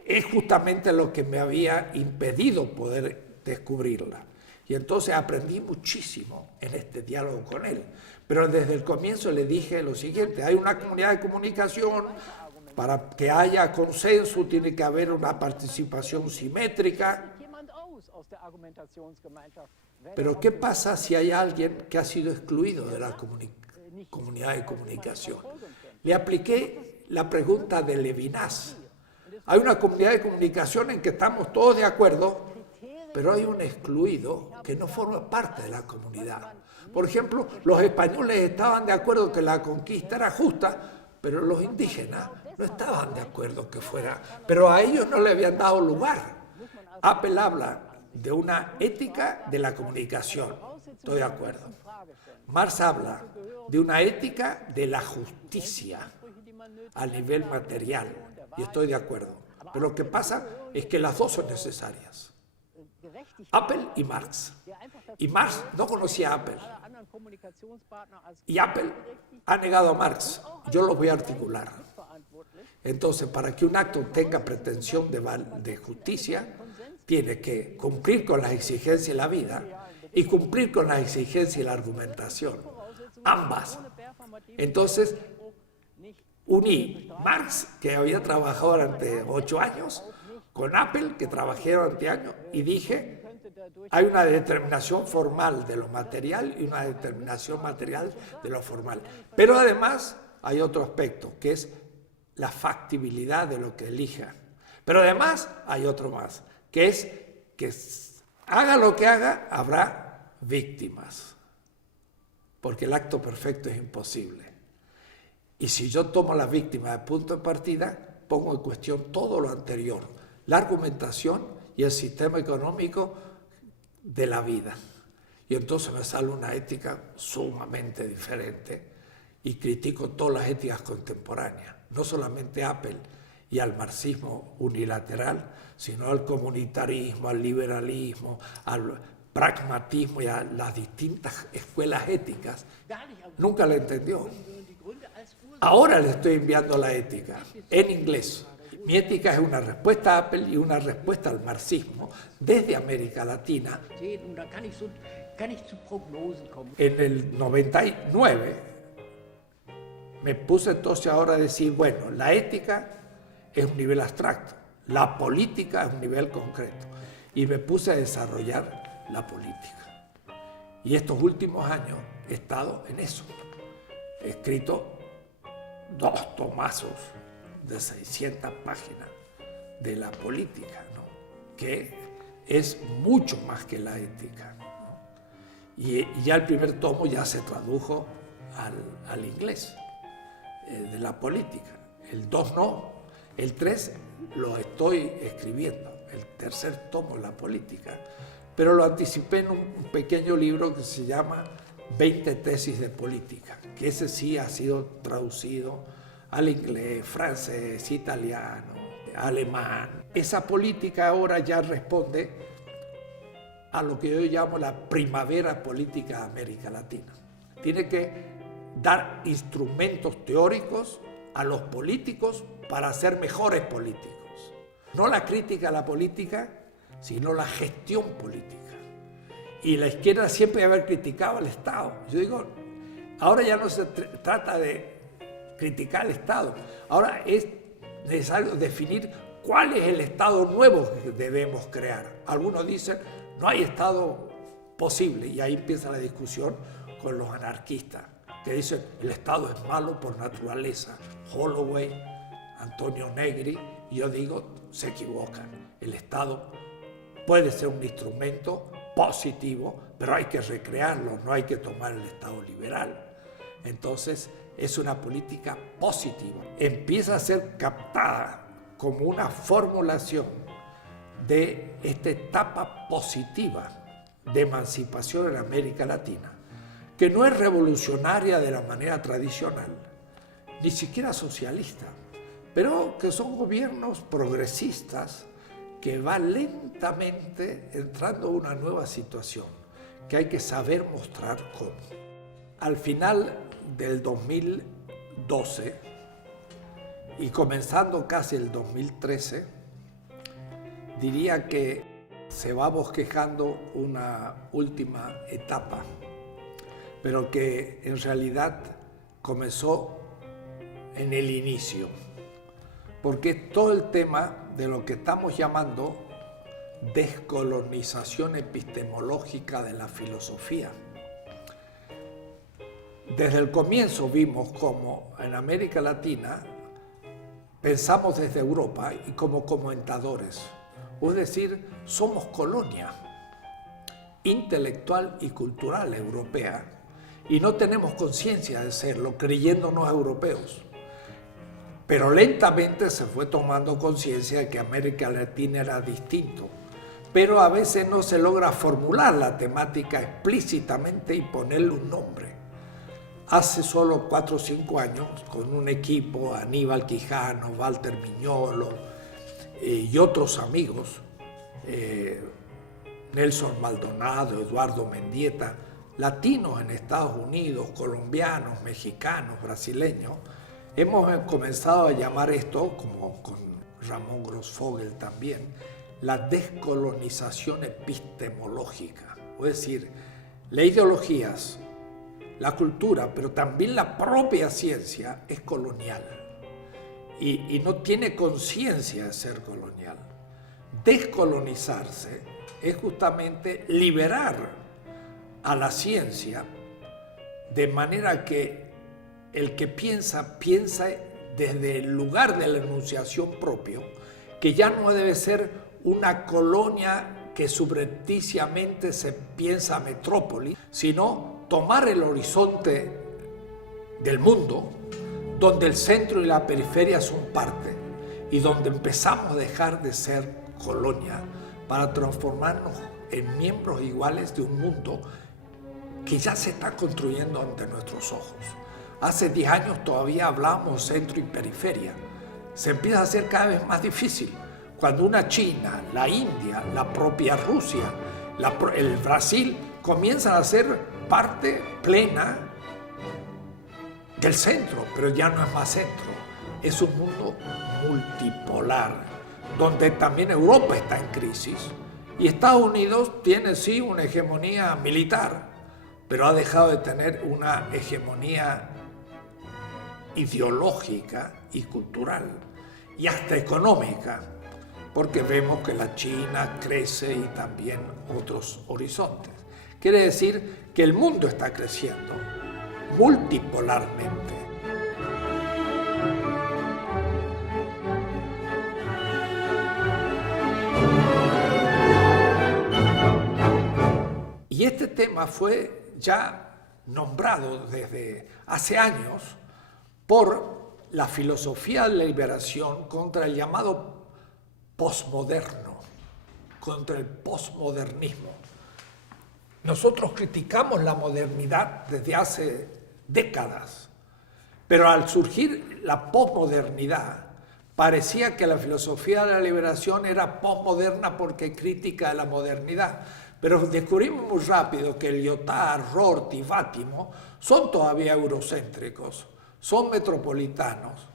es justamente lo que me había impedido poder descubrirla. Y entonces aprendí muchísimo en este diálogo con él. Pero desde el comienzo le dije lo siguiente: hay una comunidad de comunicación, para que haya consenso tiene que haber una participación simétrica. Pero ¿qué pasa si hay alguien que ha sido excluido de la comunidad de comunicación? Le apliqué la pregunta de Levinas. Hay una comunidad de comunicación en que estamos todos de acuerdo, pero hay un excluido que no forma parte de la comunidad. Por ejemplo, los españoles estaban de acuerdo que la conquista era justa, pero los indígenas no estaban de acuerdo que fuera, pero a ellos no le habían dado lugar. Appel habla de una ética de la comunicación, estoy de acuerdo. Marx habla de una ética de la justicia a nivel material, y estoy de acuerdo. Pero lo que pasa es que las dos son necesarias. Appel y Marx. Y Marx no conocía a Appel. Y Appel ha negado a Marx. Yo lo voy a articular. Entonces, para que un acto tenga pretensión de justicia, tiene que cumplir con las exigencias de la vida y cumplir con las exigencias de la argumentación. Ambas. Entonces, uní Marx, que había trabajado durante 8 años, con Appel, que trabajé durante años, y dije, hay una determinación formal de lo material y una determinación material de lo formal. Pero además hay otro aspecto, que es la factibilidad de lo que elija. Pero además hay otro más, que es que haga lo que haga, habrá víctimas, porque el acto perfecto es imposible. Y si yo tomo la víctima de punto de partida, pongo en cuestión todo lo anterior, la argumentación y el sistema económico de la vida. Y entonces me sale una ética sumamente diferente y critico todas las éticas contemporáneas, no solamente a Appel y al marxismo unilateral, sino al comunitarismo, al liberalismo, al pragmatismo y a las distintas escuelas éticas. Nunca la entendió. Ahora le estoy enviando la ética en inglés. Mi ética es una respuesta a Appel y una respuesta al marxismo desde América Latina. En el 99 me puse entonces ahora a decir, bueno, la ética es un nivel abstracto, la política es un nivel concreto. Y me puse a desarrollar la política. Y estos últimos años he estado en eso. He escrito 2 tomazos de 600 páginas de la política, ¿no? Que es mucho más que la ética, ¿no? Y ya el primer tomo ya se tradujo al inglés, de la política. El 2 no, el 3 lo estoy escribiendo, el tercer tomo, la política. Pero lo anticipé en un pequeño libro que se llama 20 tesis de política, que ese sí ha sido traducido al inglés, francés, italiano, alemán. Esa política ahora ya responde a lo que yo llamo la primavera política de América Latina. Tiene que dar instrumentos teóricos a los políticos para ser mejores políticos. No la crítica a la política, sino la gestión política. Y la izquierda siempre haber criticado al Estado. Yo digo, ahora ya no se trata de criticar al Estado, ahora es necesario definir cuál es el Estado nuevo que debemos crear. Algunos dicen, no hay Estado posible, y ahí empieza la discusión con los anarquistas, que dicen, el Estado es malo por naturaleza. Holloway, Antonio Negri, y yo digo, se equivocan. El Estado puede ser un instrumento positivo, pero hay que recrearlo, no hay que tomar el Estado liberal. Entonces, es una política positiva. Empieza a ser captada como una formulación de esta etapa positiva de emancipación en América Latina, que no es revolucionaria de la manera tradicional, ni siquiera socialista, pero que son gobiernos progresistas que va lentamente entrando a una nueva situación, que hay que saber mostrar cómo. Al final del 2012 y comenzando casi el 2013, diría que se va bosquejando una última etapa, pero que en realidad comenzó en el inicio, porque todo el tema de lo que estamos llamando descolonización epistemológica de la filosofía. Desde el comienzo vimos cómo en América Latina pensamos desde Europa y como comentadores, es decir, somos colonia intelectual y cultural europea y no tenemos conciencia de serlo, creyéndonos europeos. Pero lentamente se fue tomando conciencia de que América Latina era distinto, pero a veces no se logra formular la temática explícitamente y ponerle un nombre. Hace solo 4 o 5 años, con un equipo, Aníbal Quijano, Walter Miñolo y otros amigos, Nelson Maldonado, Eduardo Mendieta, latinos en Estados Unidos, colombianos, mexicanos, brasileños, hemos comenzado a llamar esto, como con Ramón Grossfogel también, la descolonización epistemológica. Es decir, las ideologías, la cultura, pero también la propia ciencia es colonial y no tiene conciencia de ser colonial. Descolonizarse es justamente liberar a la ciencia de manera que el que piensa desde el lugar de la enunciación propio, que ya no debe ser una colonia que subrepticiamente se piensa metrópoli, sino tomar el horizonte del mundo, donde el centro y la periferia son parte, y donde empezamos a dejar de ser colonia para transformarnos en miembros iguales de un mundo que ya se está construyendo ante nuestros ojos. Hace 10 años todavía hablábamos centro y periferia. Se empieza a hacer cada vez más difícil. Cuando una China, la India, la propia Rusia, el Brasil comienzan a ser parte plena del centro, pero ya no es más centro. Es un mundo multipolar, donde también Europa está en crisis y Estados Unidos tiene sí una hegemonía militar, pero ha dejado de tener una hegemonía ideológica y cultural y hasta económica, porque vemos que la China crece y también otros horizontes. Quiere decir que el mundo está creciendo multipolarmente. Y este tema fue ya nombrado desde hace años por la filosofía de la liberación contra el llamado posmoderno, contra el posmodernismo. Nosotros criticamos la modernidad desde hace décadas, pero al surgir la posmodernidad, parecía que la filosofía de la liberación era posmoderna porque crítica de la modernidad. Pero descubrimos muy rápido que Lyotard, Rorty y Vátimo son todavía eurocéntricos, son metropolitanos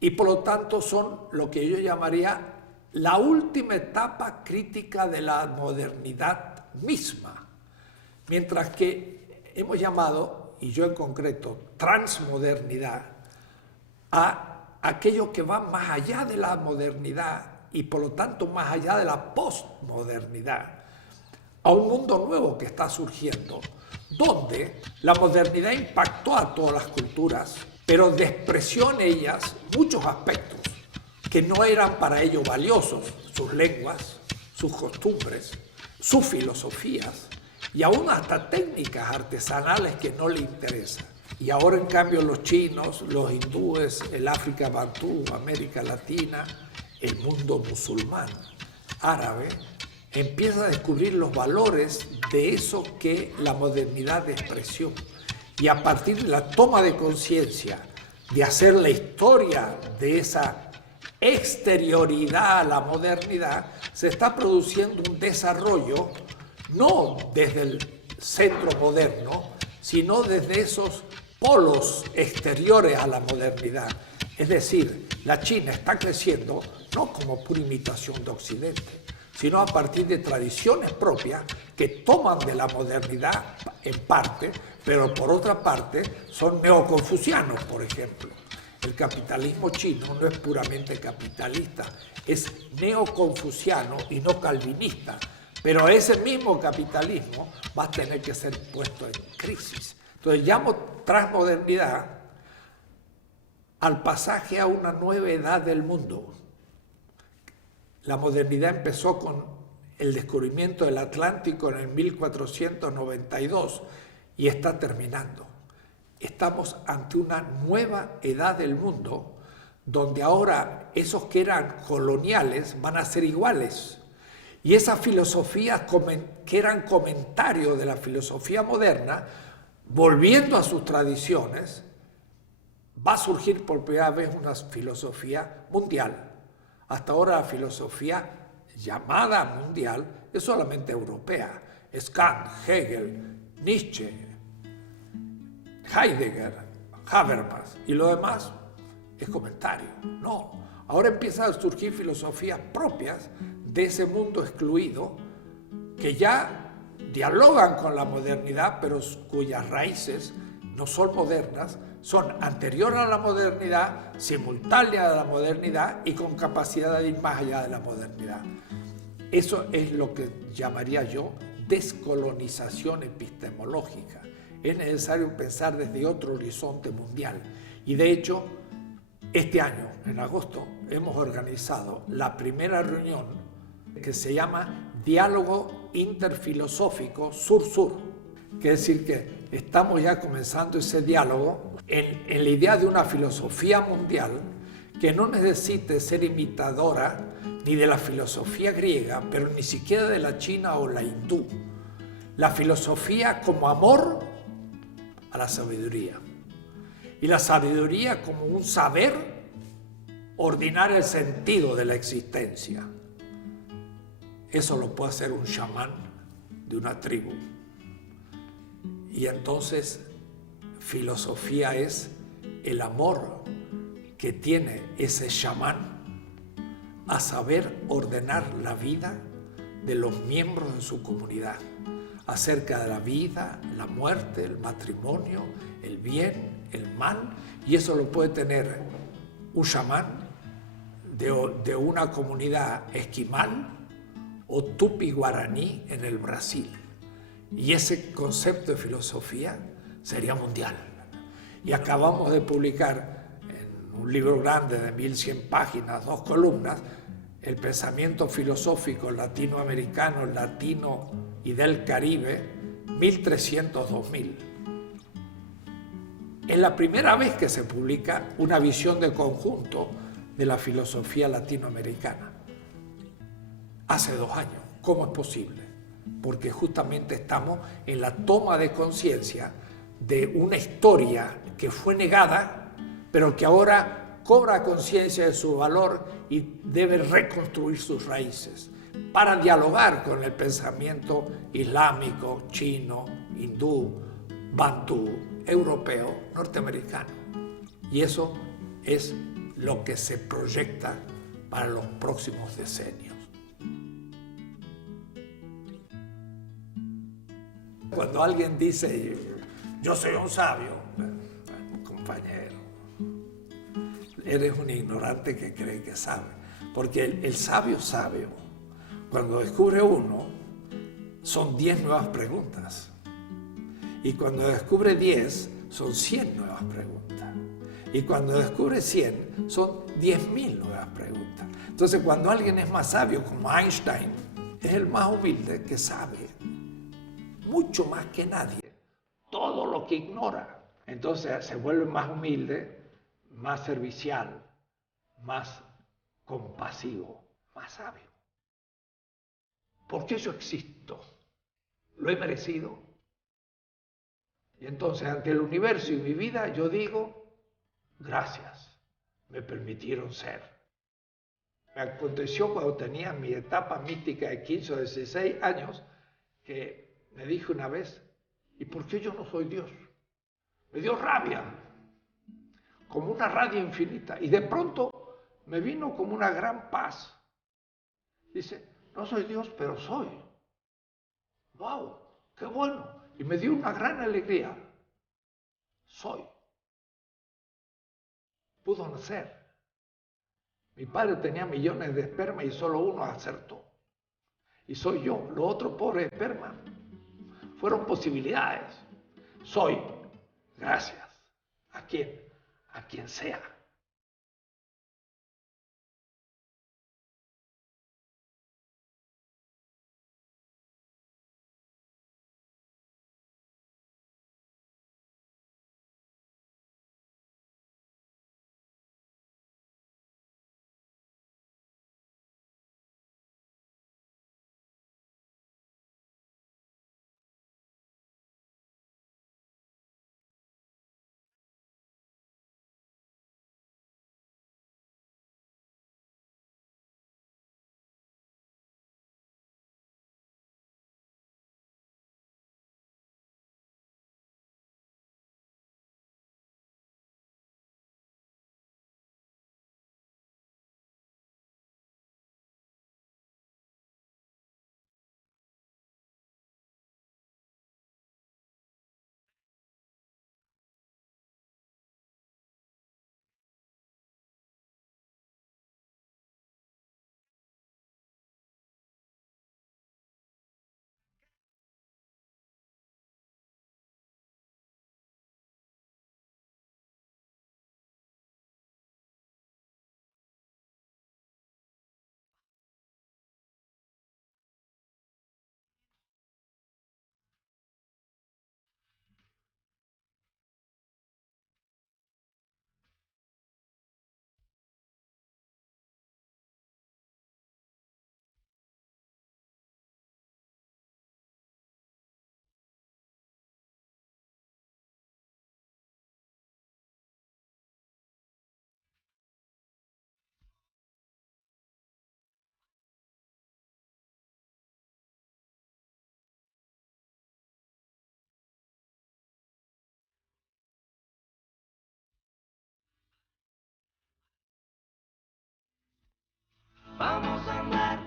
y por lo tanto son lo que yo llamaría la última etapa crítica de la modernidad misma. Mientras que hemos llamado, y yo en concreto, transmodernidad, a aquello que va más allá de la modernidad y por lo tanto más allá de la postmodernidad, a un mundo nuevo que está surgiendo, donde la modernidad impactó a todas las culturas, pero despreció en ellas muchos aspectos que no eran para ellos valiosos, sus lenguas, sus costumbres, sus filosofías y aún hasta técnicas artesanales que no le interesan. Y ahora en cambio los chinos, los hindúes, el África Bantú, América Latina, el mundo musulmán, árabe, empieza a descubrir los valores de eso que la modernidad despreció. Y a partir de la toma de conciencia, de hacer la historia de esa exterioridad a la modernidad, se está produciendo un desarrollo, no desde el centro moderno, sino desde esos polos exteriores a la modernidad. Es decir, la China está creciendo no como pura imitación de Occidente, sino a partir de tradiciones propias que toman de la modernidad en parte, pero por otra parte son neoconfucianos, por ejemplo. El capitalismo chino no es puramente capitalista, es neoconfuciano y no calvinista, pero ese mismo capitalismo va a tener que ser puesto en crisis. Entonces llamo transmodernidad al pasaje a una nueva edad del mundo. La modernidad empezó con el descubrimiento del Atlántico en el 1492 y está terminando. Estamos ante una nueva edad del mundo donde ahora esos que eran coloniales van a ser iguales. Y esas filosofías que eran comentarios de la filosofía moderna, volviendo a sus tradiciones, va a surgir por primera vez una filosofía mundial. Hasta ahora la filosofía llamada mundial es solamente europea. Es Kant, Hegel, Nietzsche, Heidegger, Habermas y lo demás es comentario. No, ahora empiezan a surgir filosofías propias de ese mundo excluido que ya dialogan con la modernidad, pero cuyas raíces no son modernas, son anteriores a la modernidad, simultáneas a la modernidad y con capacidad de ir más allá de la modernidad. Eso es lo que llamaría yo descolonización epistemológica. Es necesario pensar desde otro horizonte mundial. Y de hecho, este año, en agosto, hemos organizado la primera reunión que se llama Diálogo Interfilosófico Sur-Sur. Quiere decir que estamos ya comenzando ese diálogo en la idea de una filosofía mundial que no necesite ser imitadora ni de la filosofía griega, pero ni siquiera de la china o la hindú. La filosofía como amor a la sabiduría. Y la sabiduría como un saber ordinar el sentido de la existencia. Eso lo puede hacer un chamán de una tribu. Y entonces, filosofía es el amor que tiene ese chamán a saber ordenar la vida de los miembros de su comunidad, acerca de la vida, la muerte, el matrimonio, el bien, el mal, y eso lo puede tener un chamán de una comunidad esquimal o tupi guaraní en el Brasil. Y ese concepto de filosofía sería mundial. Y acabamos de publicar en un libro grande de 1100 páginas, 2 columnas, el pensamiento filosófico latinoamericano, latino y del Caribe, 1300-2000. Es la primera vez que se publica una visión de conjunto de la filosofía latinoamericana. Hace 2 años. ¿Cómo es posible? Porque justamente estamos en la toma de conciencia de una historia que fue negada, pero que ahora cobra conciencia de su valor y debe reconstruir sus raíces para dialogar con el pensamiento islámico, chino, hindú, bantú, europeo, norteamericano. Y eso es lo que se proyecta para los próximos decenios. Cuando alguien dice, yo soy un sabio, compañero, eres un ignorante que cree que sabe. Porque el sabio, cuando descubre uno, son 10 nuevas preguntas. Y cuando descubre 10, son 100 nuevas preguntas. Y cuando descubre 100, son 10.000 nuevas preguntas. Entonces, cuando alguien es más sabio, como Einstein, es el más humilde que sabe mucho más que nadie todo lo que ignora. Entonces se vuelve más humilde, más servicial, más compasivo, más sabio. ¿Por qué yo existo? ¿Lo he merecido? Y entonces ante el universo y mi vida yo digo, gracias, me permitieron ser. Me aconteció cuando tenía mi etapa mística de 15 o 16 años que me dije una vez, ¿y por qué yo no soy Dios? Me dio rabia, como una rabia infinita. Y de pronto me vino como una gran paz. Dice, no soy Dios, pero soy. ¡Wow! ¡Qué bueno! Y me dio una gran alegría. Soy. Pudo nacer. Mi padre tenía millones de esperma y solo uno acertó. Y soy yo, lo otro pobre esperma. Fueron posibilidades. Soy. Gracias. ¿A quién? A quien sea. Vamos a andar.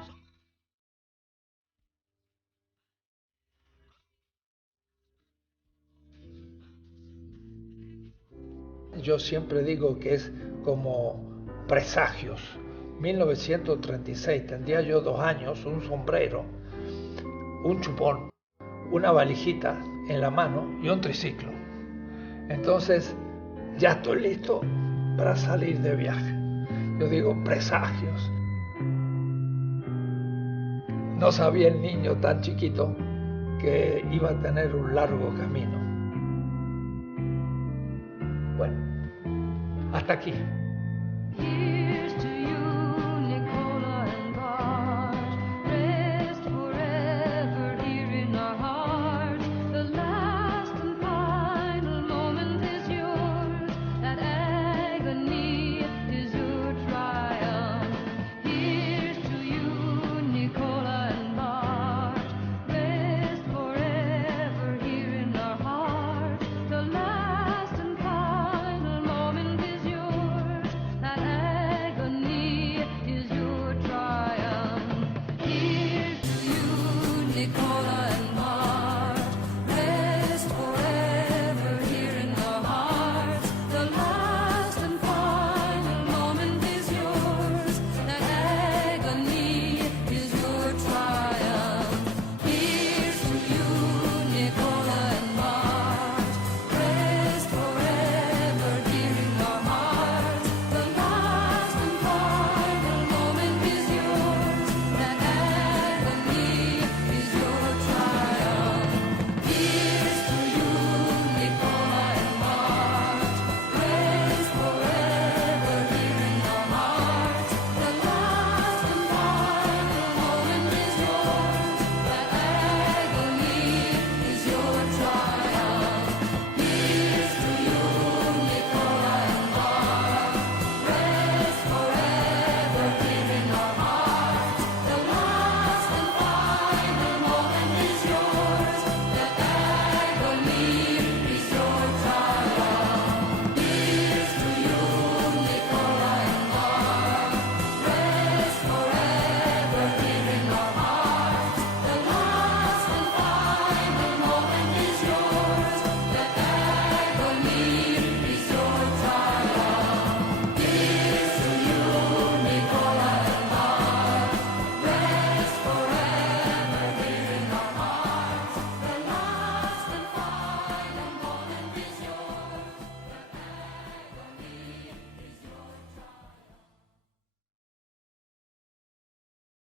Yo siempre digo que es como presagios. 1936, tendría yo 2 años, un sombrero, un chupón, una valijita en la mano y un triciclo. Entonces, ya estoy listo para salir de viaje. Yo digo presagios. No sabía el niño tan chiquito que iba a tener un largo camino. Bueno, hasta aquí.